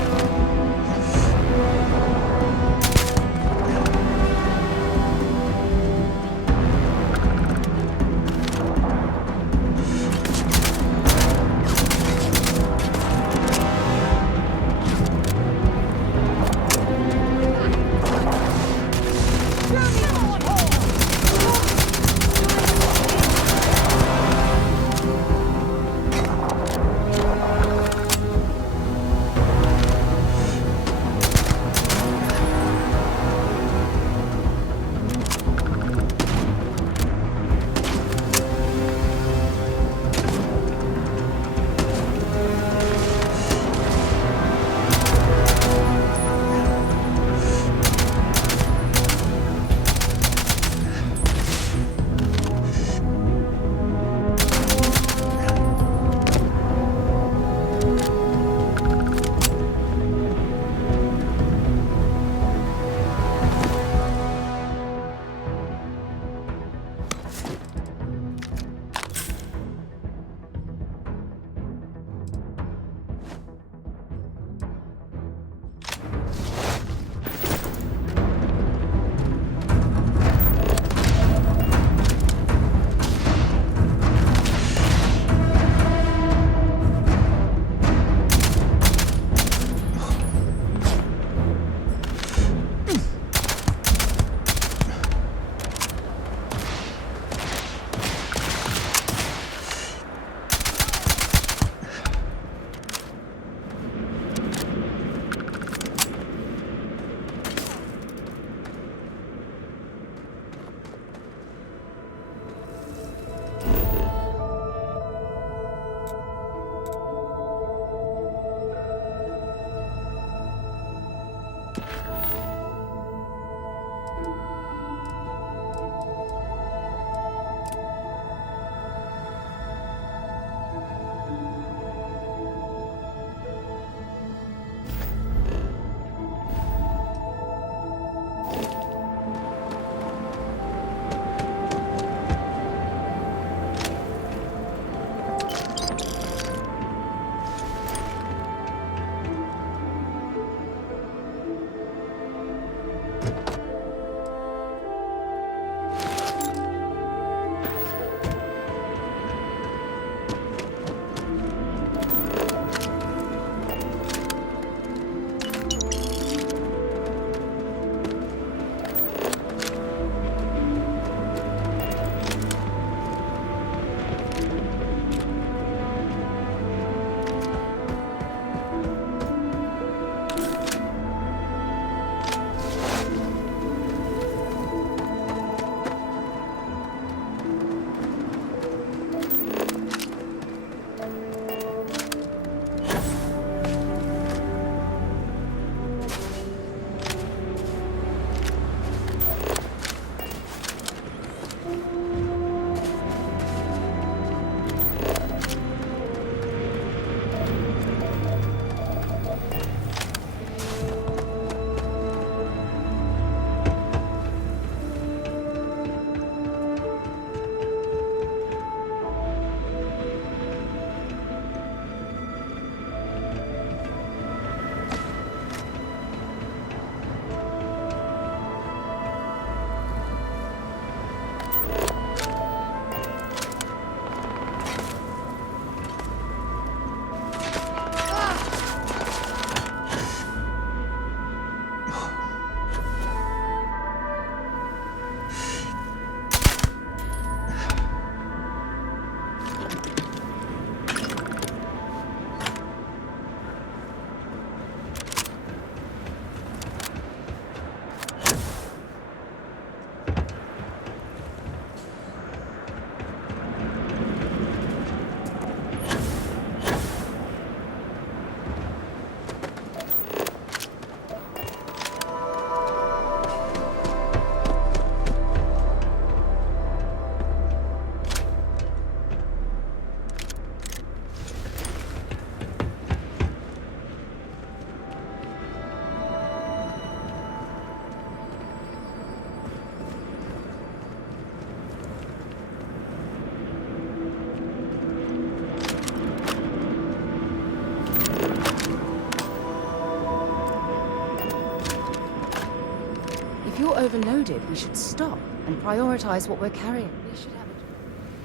overloaded, we should stop and prioritize what we're carrying. We should have it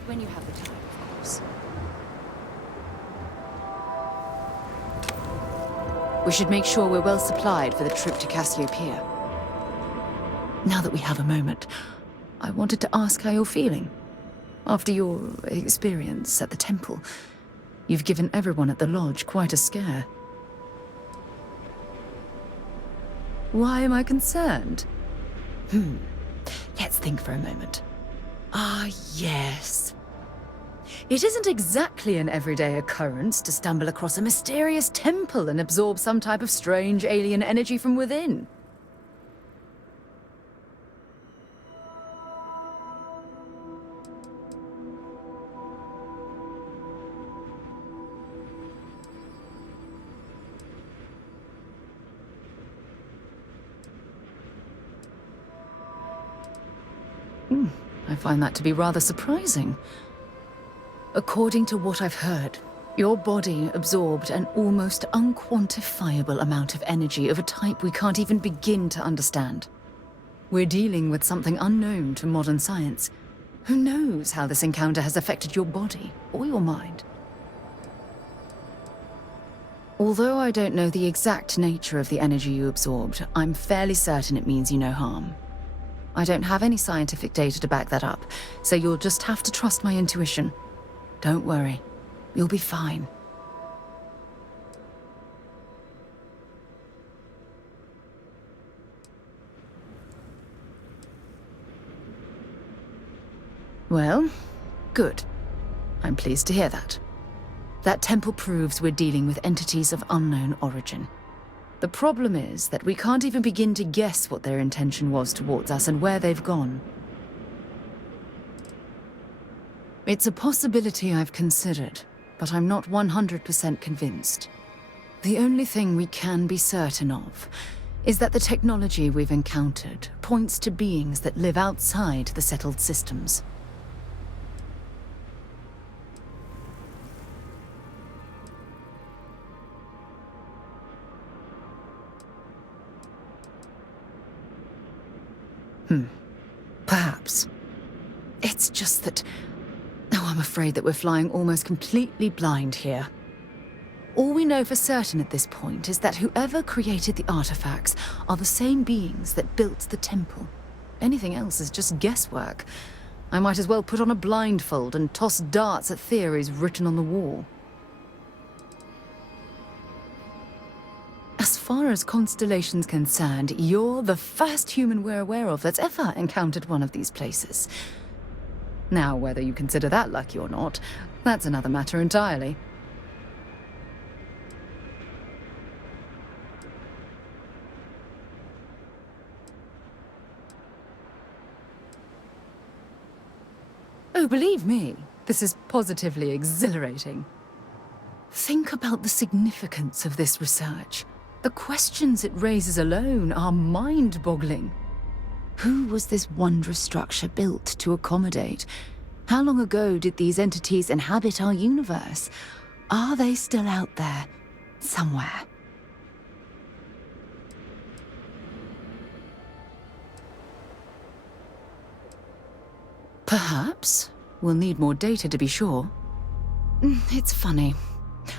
when you have the time, of course. We should make sure we're well supplied for the trip to Cassiopeia. Now that we have a moment, I wanted to ask how you're feeling. After your experience at the temple, you've given everyone at the lodge quite a scare. Why am I concerned? Let's think for a moment. Ah, yes. It isn't exactly an everyday occurrence to stumble across a mysterious temple and absorb some type of strange alien energy from within. I find that to be rather surprising. According to what I've heard, your body absorbed an almost unquantifiable amount of energy of a type we can't even begin to understand. We're dealing with something unknown to modern science. Who knows how this encounter has affected your body or your mind? Although I don't know the exact nature of the energy you absorbed, I'm fairly certain it means you no harm. I don't have any scientific data to back that up, so you'll just have to trust my intuition. Don't worry, you'll be fine. Well, good. I'm pleased to hear that. That temple proves we're dealing with entities of unknown origin. The problem is that we can't even begin to guess what their intention was towards us and where they've gone. It's a possibility I've considered, but I'm not 100% convinced. The only thing we can be certain of is that the technology we've encountered points to beings that live outside the settled systems. Perhaps. It's just that... Oh, I'm afraid that we're flying almost completely blind here. All we know for certain at this point is that whoever created the artifacts are the same beings that built the temple. Anything else is just guesswork. I might as well put on a blindfold and toss darts at theories written on the wall. As far as Constellation's concerned, you're the first human we're aware of that's ever encountered one of these places. Now, whether you consider that lucky or not, that's another matter entirely. Oh, believe me, this is positively exhilarating. Think about the significance of this research. The questions it raises alone are mind-boggling. Who was this wondrous structure built to accommodate? How long ago did these entities inhabit our universe? Are they still out there, somewhere? Perhaps. We'll need more data to be sure. It's funny.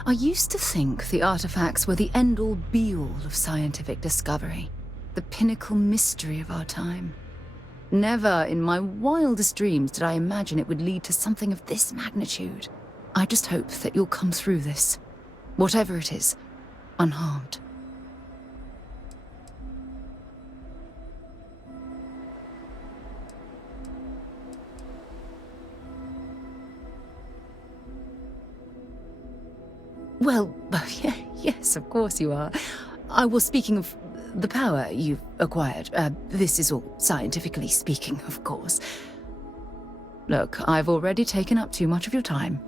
I used to think the artifacts were the end-all be-all of scientific discovery, the pinnacle mystery of our time. Never in my wildest dreams did I imagine it would lead to something of this magnitude. I just hope that you'll come through this, whatever it is, unharmed. Well, yes, of course you are. I was speaking of the power you've acquired. This is all scientifically speaking, of course. Look, I've already taken up too much of your time.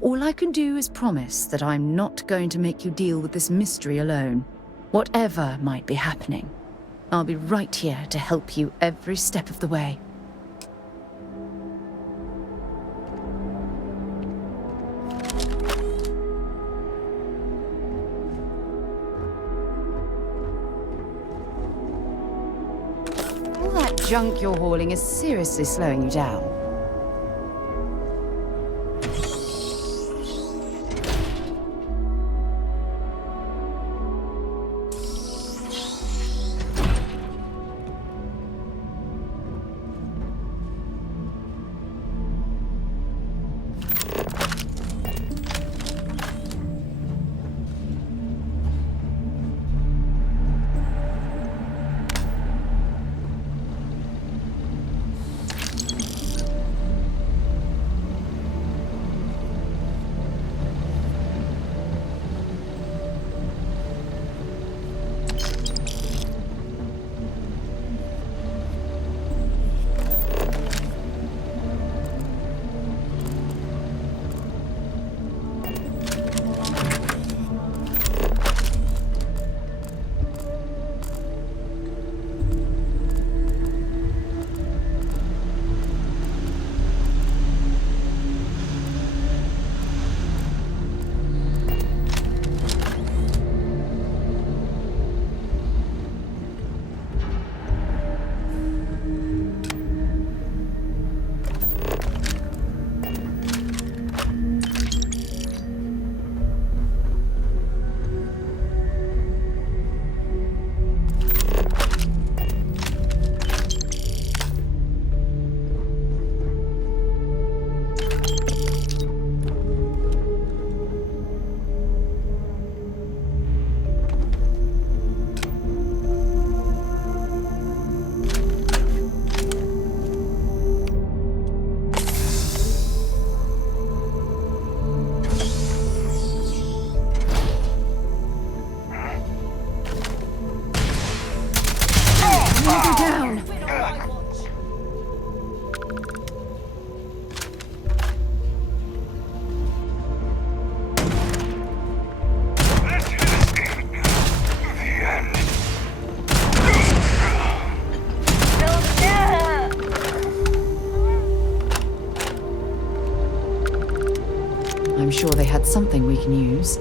All I can do is promise that I'm not going to make you deal with this mystery alone. Whatever might be happening, I'll be right here to help you every step of the way. junk you're hauling is seriously slowing you down. I'm sure they had something we can use.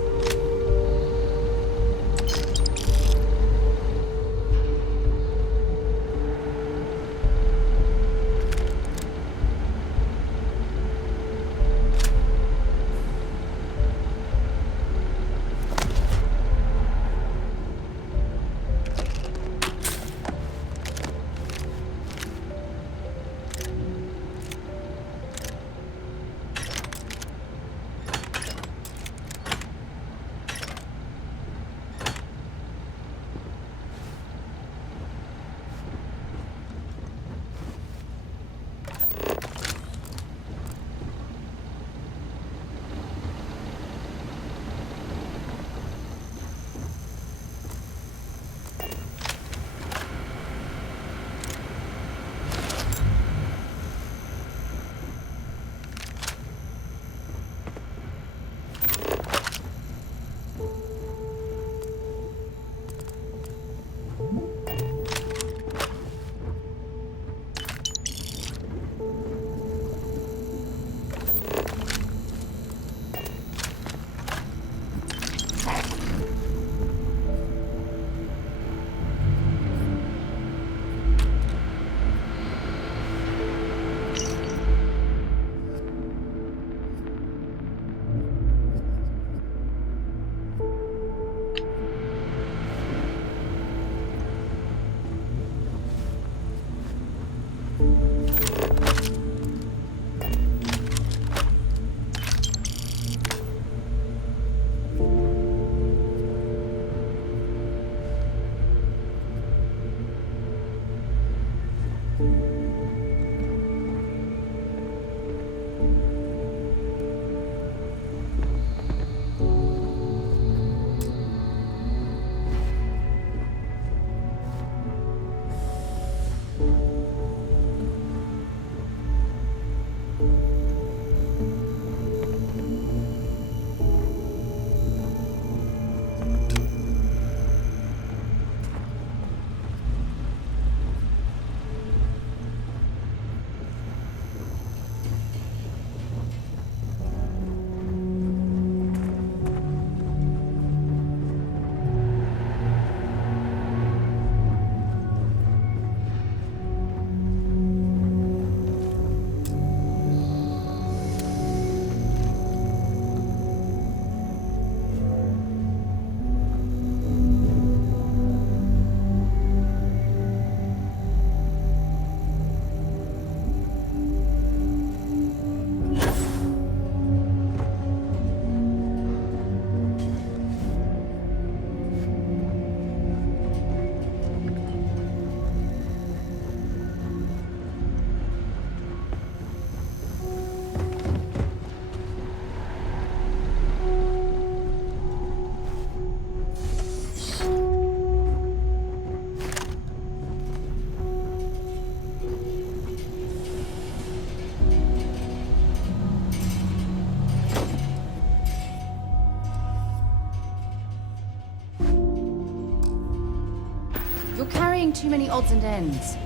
one too many odds and ends.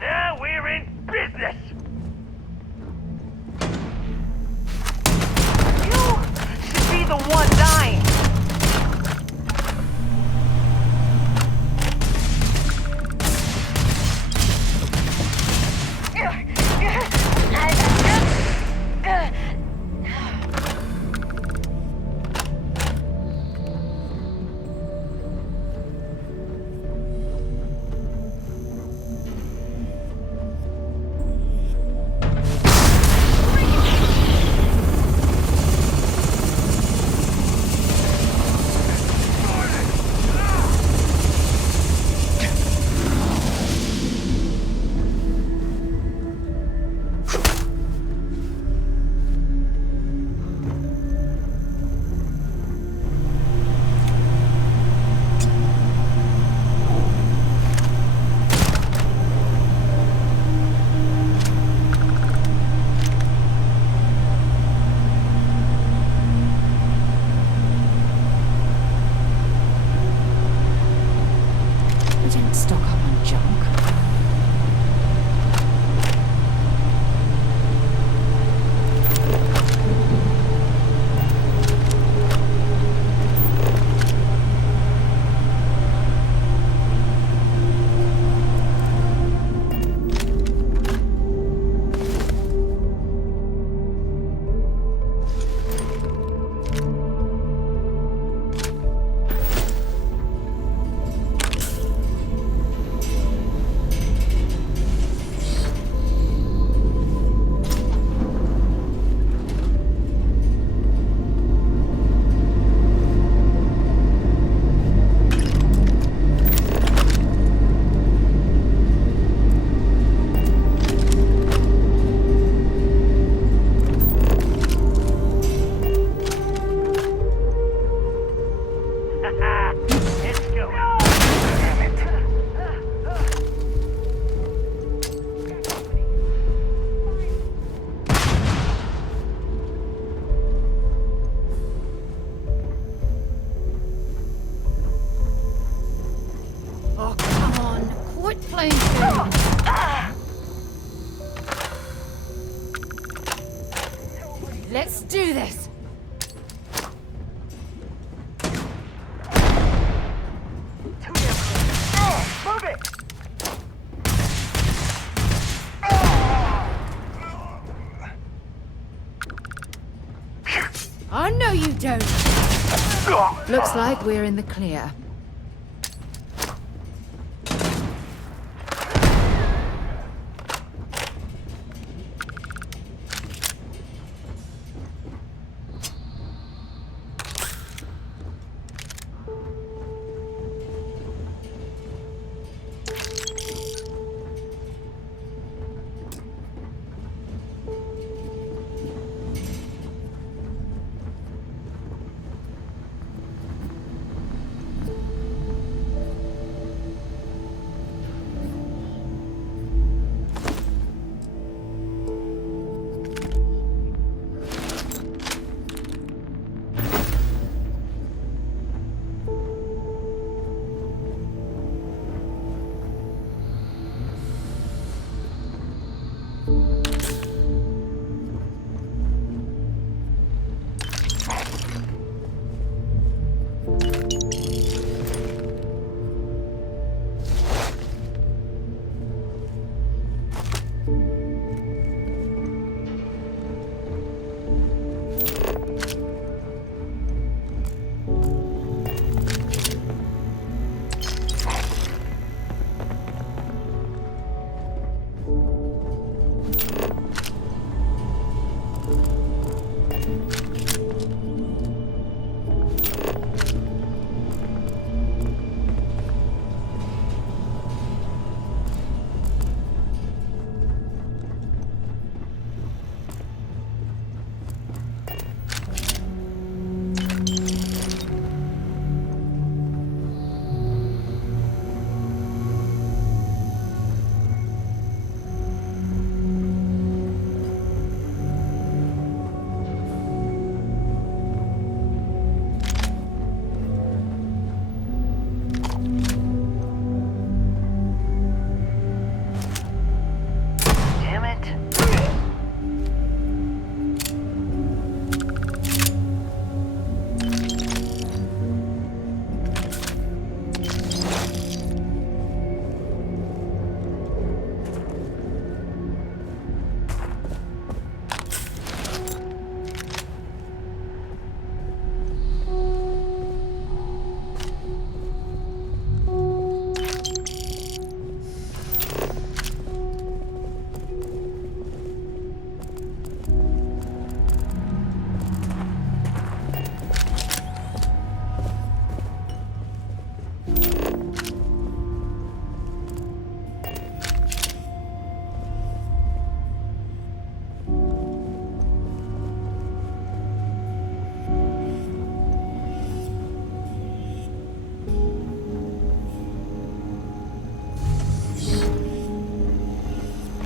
Now we're in business! You should be the one dying! Don't stock up on junk. Oh, come on. Quit playing games. Let's do this. Move it! I know you don't. Looks like we're in the clear.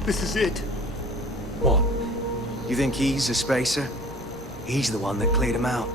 This is it. What? You think he's a spacer? He's the one that cleared him out.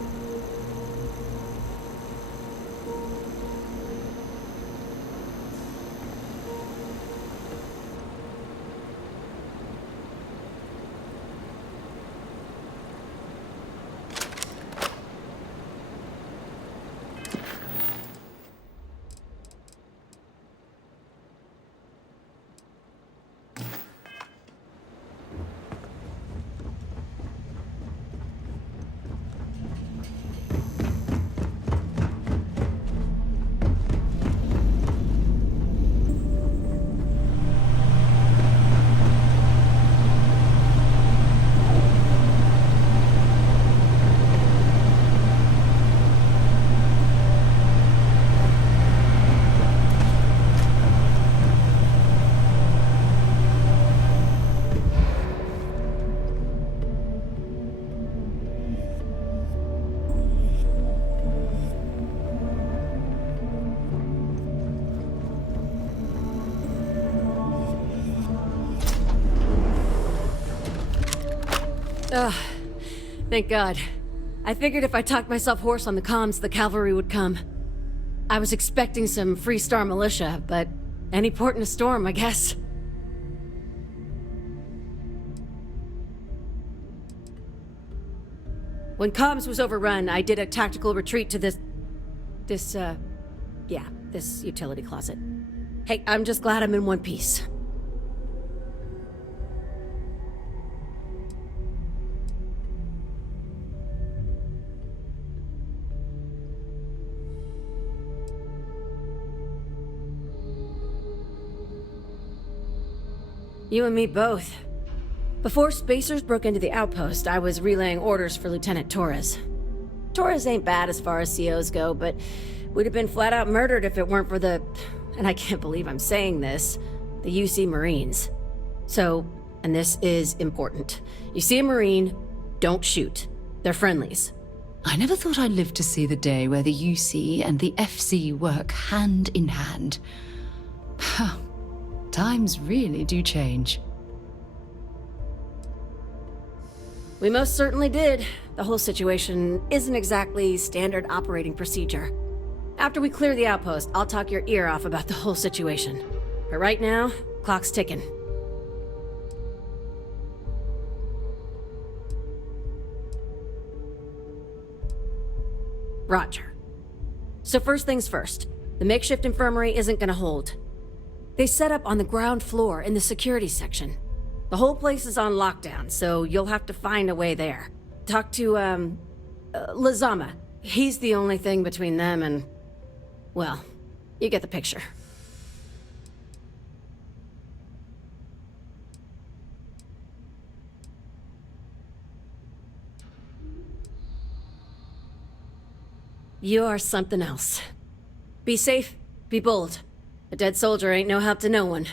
Ugh. Thank God. I figured if I talked myself hoarse on the comms, the cavalry would come. I was expecting some Freestar militia, but any port in a storm, I guess. When comms was overrun, I did a tactical retreat to this utility closet. Hey, I'm just glad I'm in one piece. You and me both. Before Spacers broke into the outpost, I was relaying orders for Lieutenant Torres. Torres ain't bad as far as COs go, but we'd have been flat out murdered if it weren't for the, and I can't believe I'm saying this, the UC Marines. So, and this is important. You see a Marine, don't shoot. They're friendlies. I never thought I'd live to see the day where the UC and the FC work hand in hand. Times really do change. We most certainly did. The whole situation isn't exactly standard operating procedure. After we clear the outpost, I'll talk your ear off about the whole situation. But right now, clock's ticking. Roger. So first things first, the makeshift infirmary isn't gonna hold. They set up on the ground floor in the security section. The whole place is on lockdown, so you'll have to find a way there. Talk to, Lazama. He's the only thing between them and... well, you get the picture. You are something else. Be safe, be bold. A dead soldier ain't no help to no one.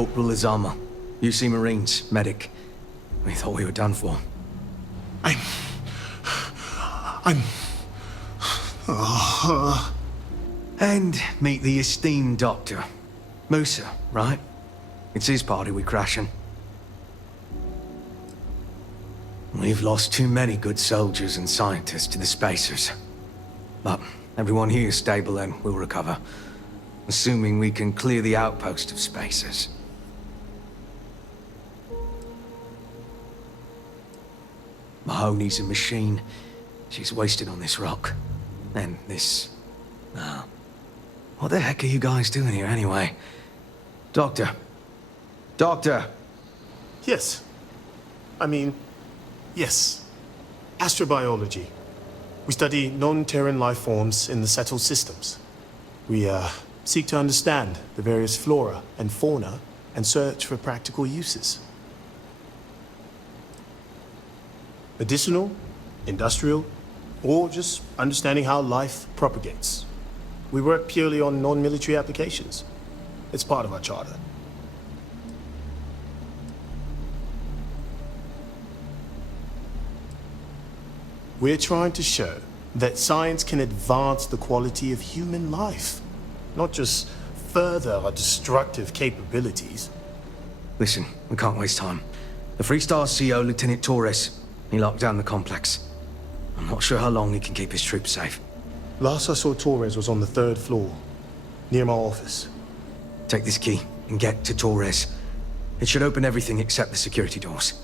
Corporal Azama. UC Marines, medic. We thought we were done for. And meet the esteemed doctor. Musa, right? It's his party we're crashing. We've lost too many good soldiers and scientists to the spacers. But everyone here is stable and will recover. Assuming we can clear the outpost of spacers. Mahoney's a machine. She's wasted on this rock. And this... what the heck are you guys doing here anyway? Doctor. Doctor! Yes. Yes. Astrobiology. We study non-Terran life forms in the settled systems. We, seek to understand the various flora and fauna and search for practical uses. Medicinal, industrial, or just understanding how life propagates. We work purely on non-military applications. It's part of our charter. We're trying to show that science can advance the quality of human life, not just further our destructive capabilities. Listen, we can't waste time. The Freestar CO, Lieutenant Torres, he locked down the complex. I'm not sure how long he can keep his troops safe. Last I saw Torres was on the 3rd floor, near my office. Take this key and get to Torres. It should open everything except the security doors.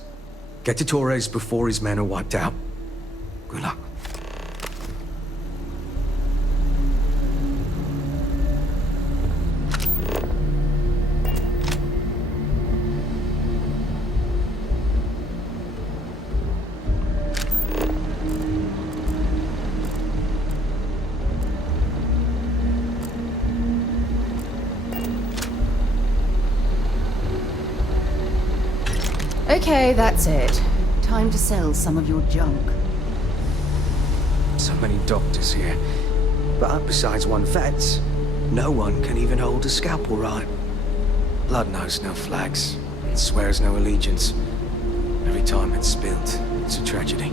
Get to Torres before his men are wiped out. Good luck. Okay, that's it. Time to sell some of your junk. So many doctors here. But besides one vet, no one can even hold a scalpel right. Blood knows no flags, and swears no allegiance. Every time it's spilled, it's a tragedy.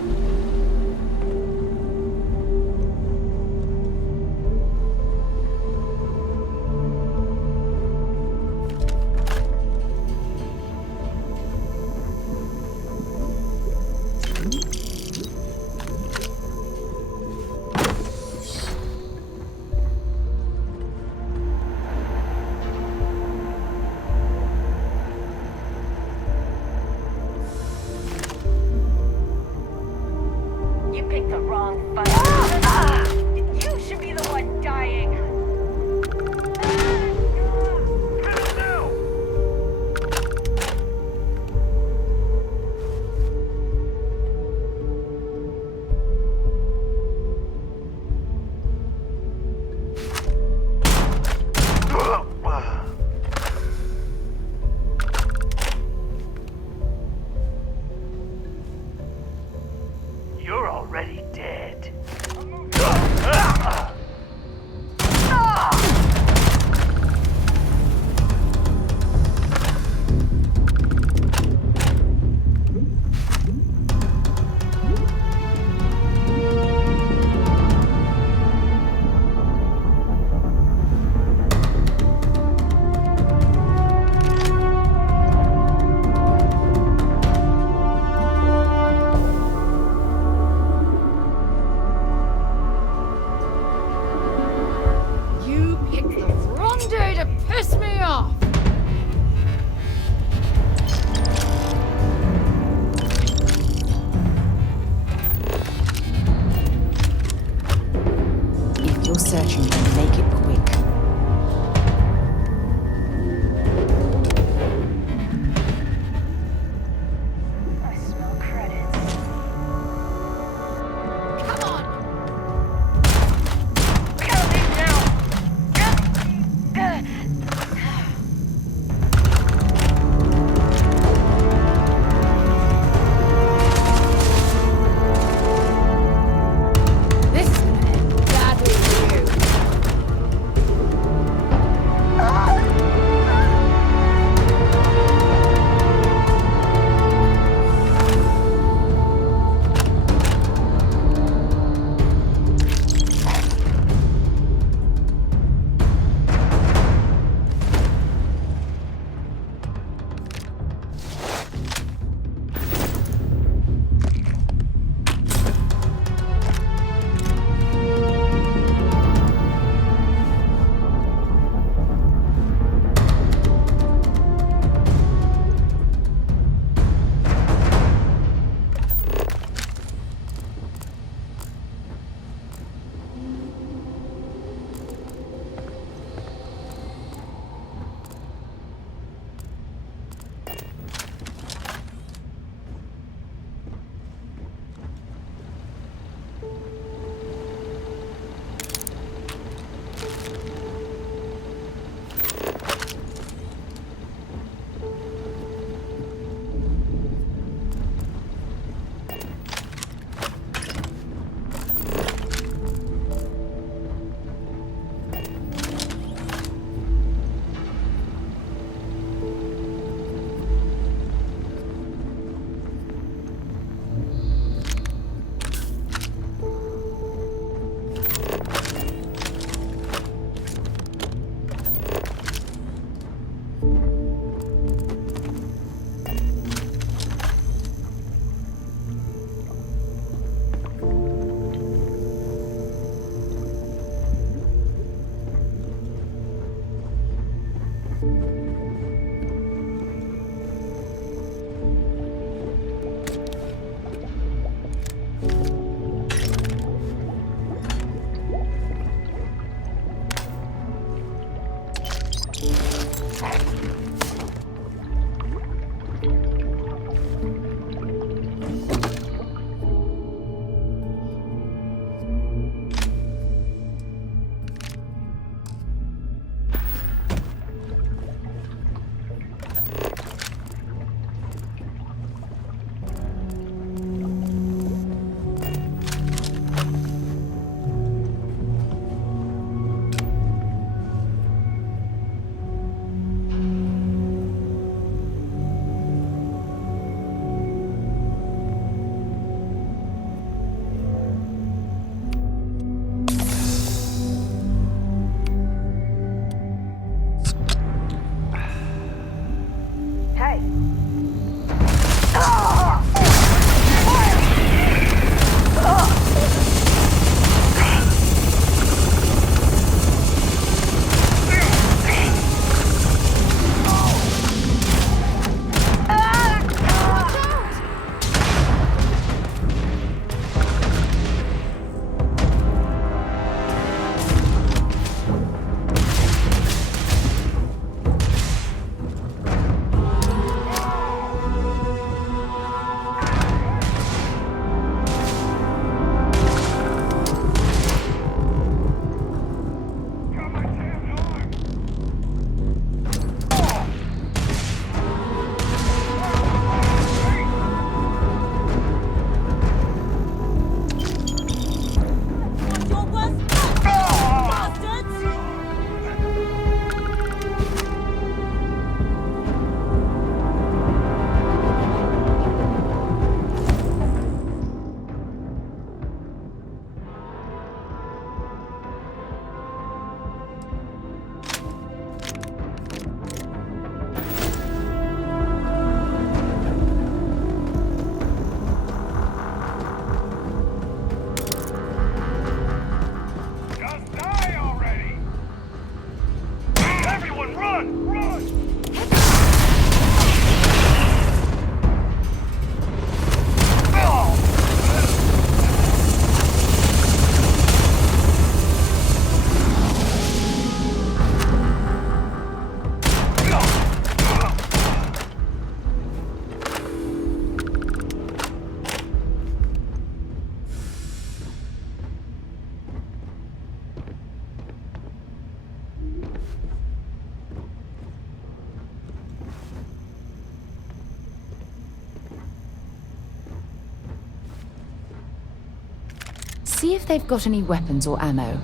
See if they've got any weapons or ammo.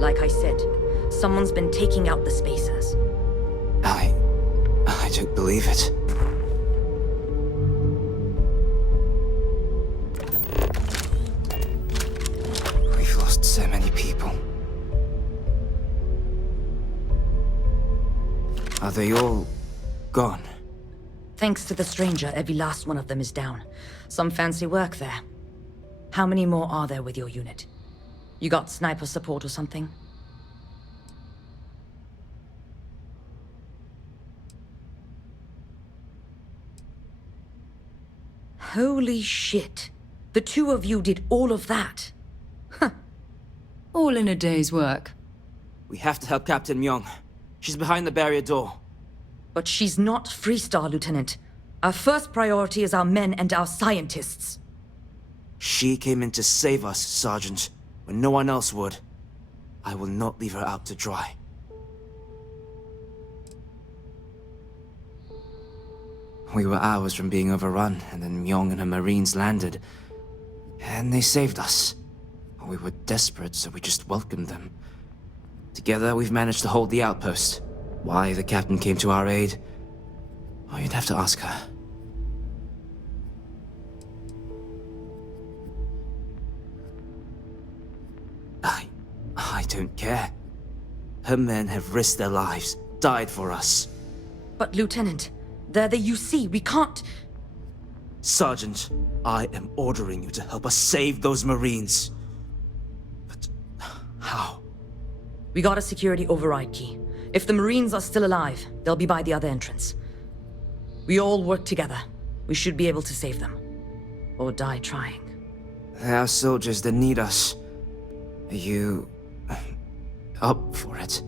Like I said, someone's been taking out the spacers. I don't believe it. We've lost so many people. Are they all gone? Thanks to the stranger, every last one of them is down. Some fancy work there. How many more are there with your unit? You got sniper support or something? Holy shit. The two of you did all of that. All in a day's work. We have to help Captain Myung. She's behind the barrier door. But she's not Freestar, Lieutenant. Our first priority is our men and our scientists. She came in to save us, Sergeant, when no one else would. I will not leave her out to dry. We were hours from being overrun, and then Myung and her Marines landed. And they saved us. We were desperate, so we just welcomed them. Together, we've managed to hold the outpost. Why the captain came to our aid? Oh, you'd have to ask her. I don't care. Her men have risked their lives, died for us. But Lieutenant, they're the UC, we can't... Sergeant, I am ordering you to help us save those Marines. But how? We got a security override key. If the Marines are still alive, they'll be by the other entrance. We all work together. We should be able to save them. Or die trying. There are soldiers that need us. Are you... up for it?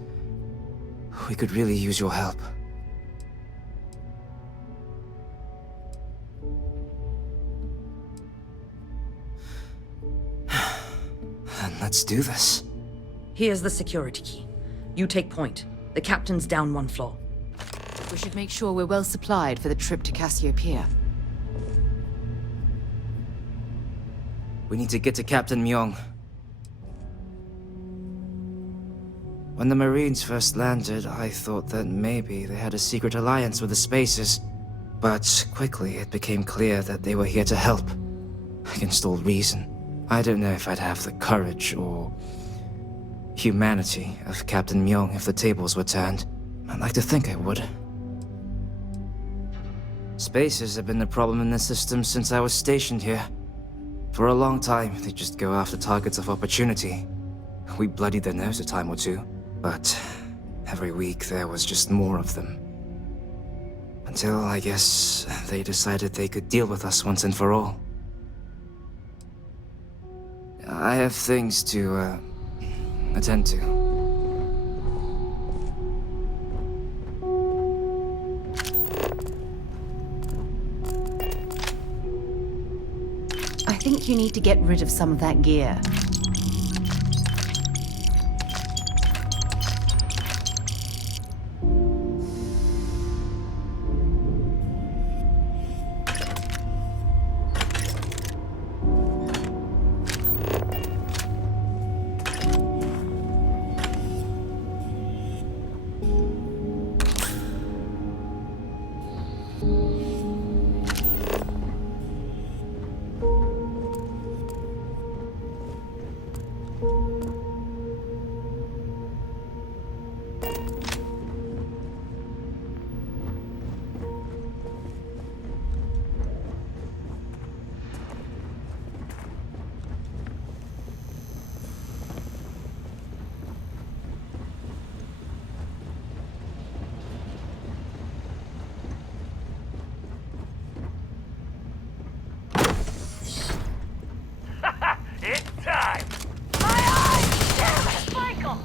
We could really use your help. Then let's do this. Here's the security key. You take point. The captain's down one floor. We should make sure we're well supplied for the trip to Cassiopeia. We need to get to Captain Myung. When the Marines first landed, I thought that maybe they had a secret alliance with the Spacers. But quickly it became clear that they were here to help. Against all reason. I don't know if I'd have the courage or humanity of Captain Myung if the tables were turned. I'd like to think I would. Spacers have been the problem in the system since I was stationed here. For a long time, they just go after targets of opportunity. We bloodied their nose a time or two, but every week there was just more of them. Until, I guess, they decided they could deal with us once and for all. I have things to, attend to. I think you need to get rid of some of that gear. It's time! My eyes! Damn it, Michael!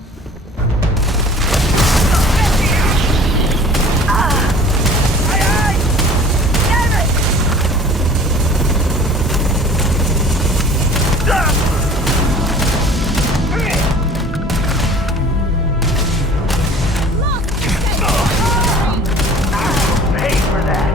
My eyes! Damn it! Pay for that!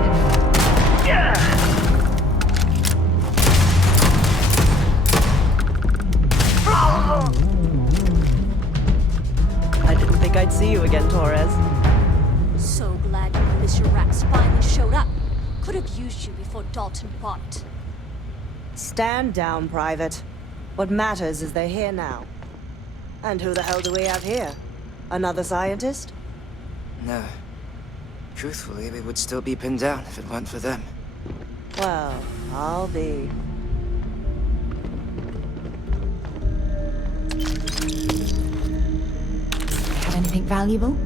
I didn't think I'd see you again, Torres. So glad your militia rats finally showed up. Could have used you before Dalton bought it. Stand down, Private. What matters is they're here now. And who the hell do we have here? Another scientist? No. Truthfully, we would still be pinned down if it weren't for them. Well, I'll be. Have anything valuable?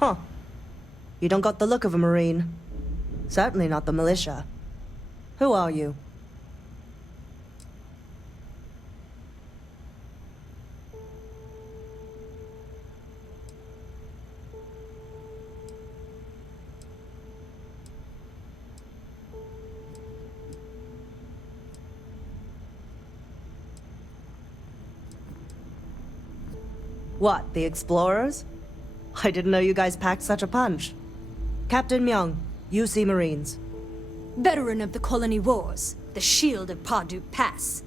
Huh. You don't got the look of a Marine. Certainly not the militia. Who are you? What, the explorers? I didn't know you guys packed such a punch. Captain Myung, UC Marines. Veteran of the Colony Wars, the shield of Padu Pass.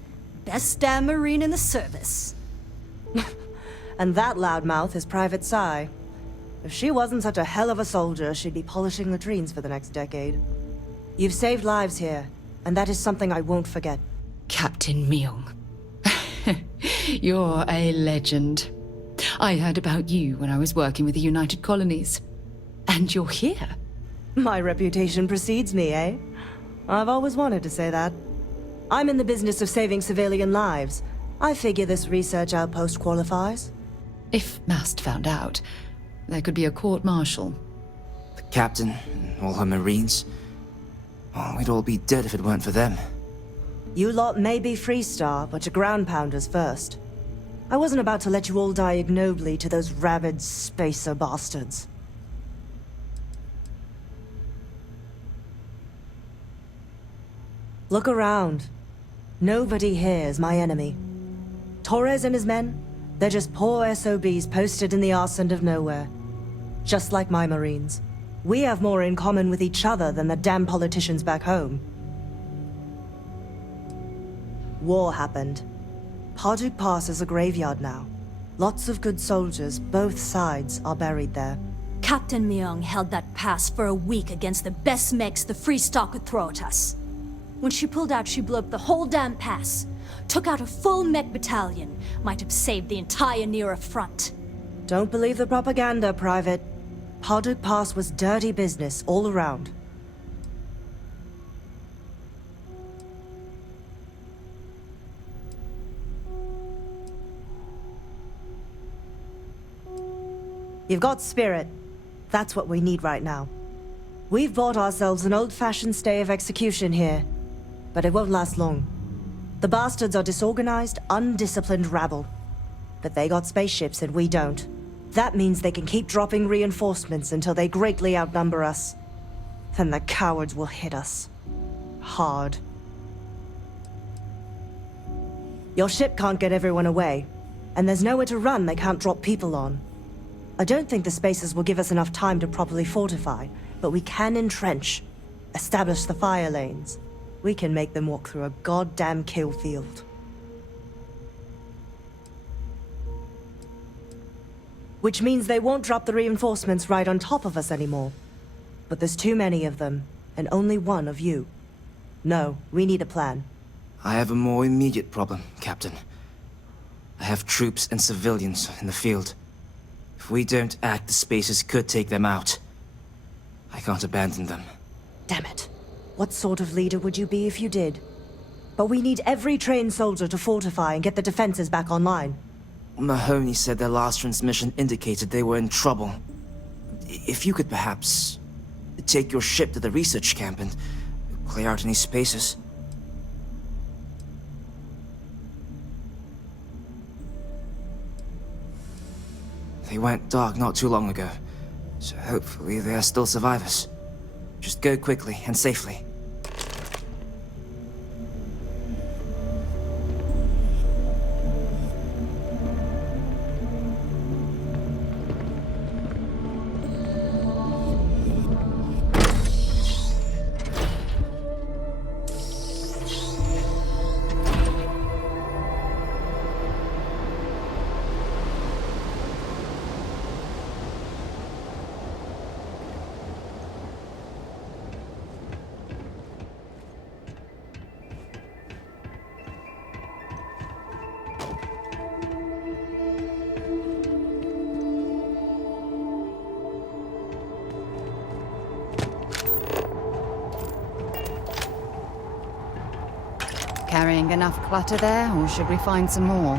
Best damn Marine in the service. And that loudmouth is Private Psy. If she wasn't such a hell of a soldier, she'd be polishing latrines for the next decade. You've saved lives here, and that is something I won't forget. Captain Myung. You're a legend. I heard about you when I was working with the United Colonies. And you're here. My reputation precedes me, eh? I've always wanted to say that. I'm in the business of saving civilian lives. I figure this research outpost qualifies. If Mast found out, there could be a court-martial. The captain and all her marines. Oh, we'd all be dead if it weren't for them. You lot may be Freestar, but you're ground pounders first. I wasn't about to let you all die ignobly to those rabid spacer bastards. Look around. Nobody here is my enemy. Torres and his men, they're just poor SOBs posted in the arse end of nowhere. Just like my Marines. We have more in common with each other than the damn politicians back home. War happened. Parduk Pass is a graveyard now. Lots of good soldiers, both sides, are buried there. Captain Myung held that pass for a week against the best mechs the Freestar could throw at us. When she pulled out, she blew up the whole damn pass. Took out a full mech battalion. Might have saved the entire Nera front. Don't believe the propaganda, Private. Parduk Pass was dirty business all around. You've got spirit. That's what we need right now. We've bought ourselves an old-fashioned stay of execution here, but it won't last long. The bastards are disorganized, undisciplined rabble. But they got spaceships and we don't. That means they can keep dropping reinforcements until they greatly outnumber us. Then the cowards will hit us. Hard. Your ship can't get everyone away, and there's nowhere to run they can't drop people on. I don't think the spacers will give us enough time to properly fortify, but we can entrench, establish the fire lanes. We can make them walk through a goddamn kill field. Which means they won't drop the reinforcements right on top of us anymore. But there's too many of them, and only one of you. No, we need a plan. I have a more immediate problem, Captain. I have troops and civilians in the field. If we don't act, the spacers could take them out. I can't abandon them. Damn it. What sort of leader would you be if you did? But we need every trained soldier to fortify and get the defenses back online. Mahoney said their last transmission indicated they were in trouble. If you could perhaps take your ship to the research camp and clear out any spaces. They went dark not too long ago, so hopefully they are still survivors. Just go quickly and safely. Carrying enough clutter there, or should we find some more?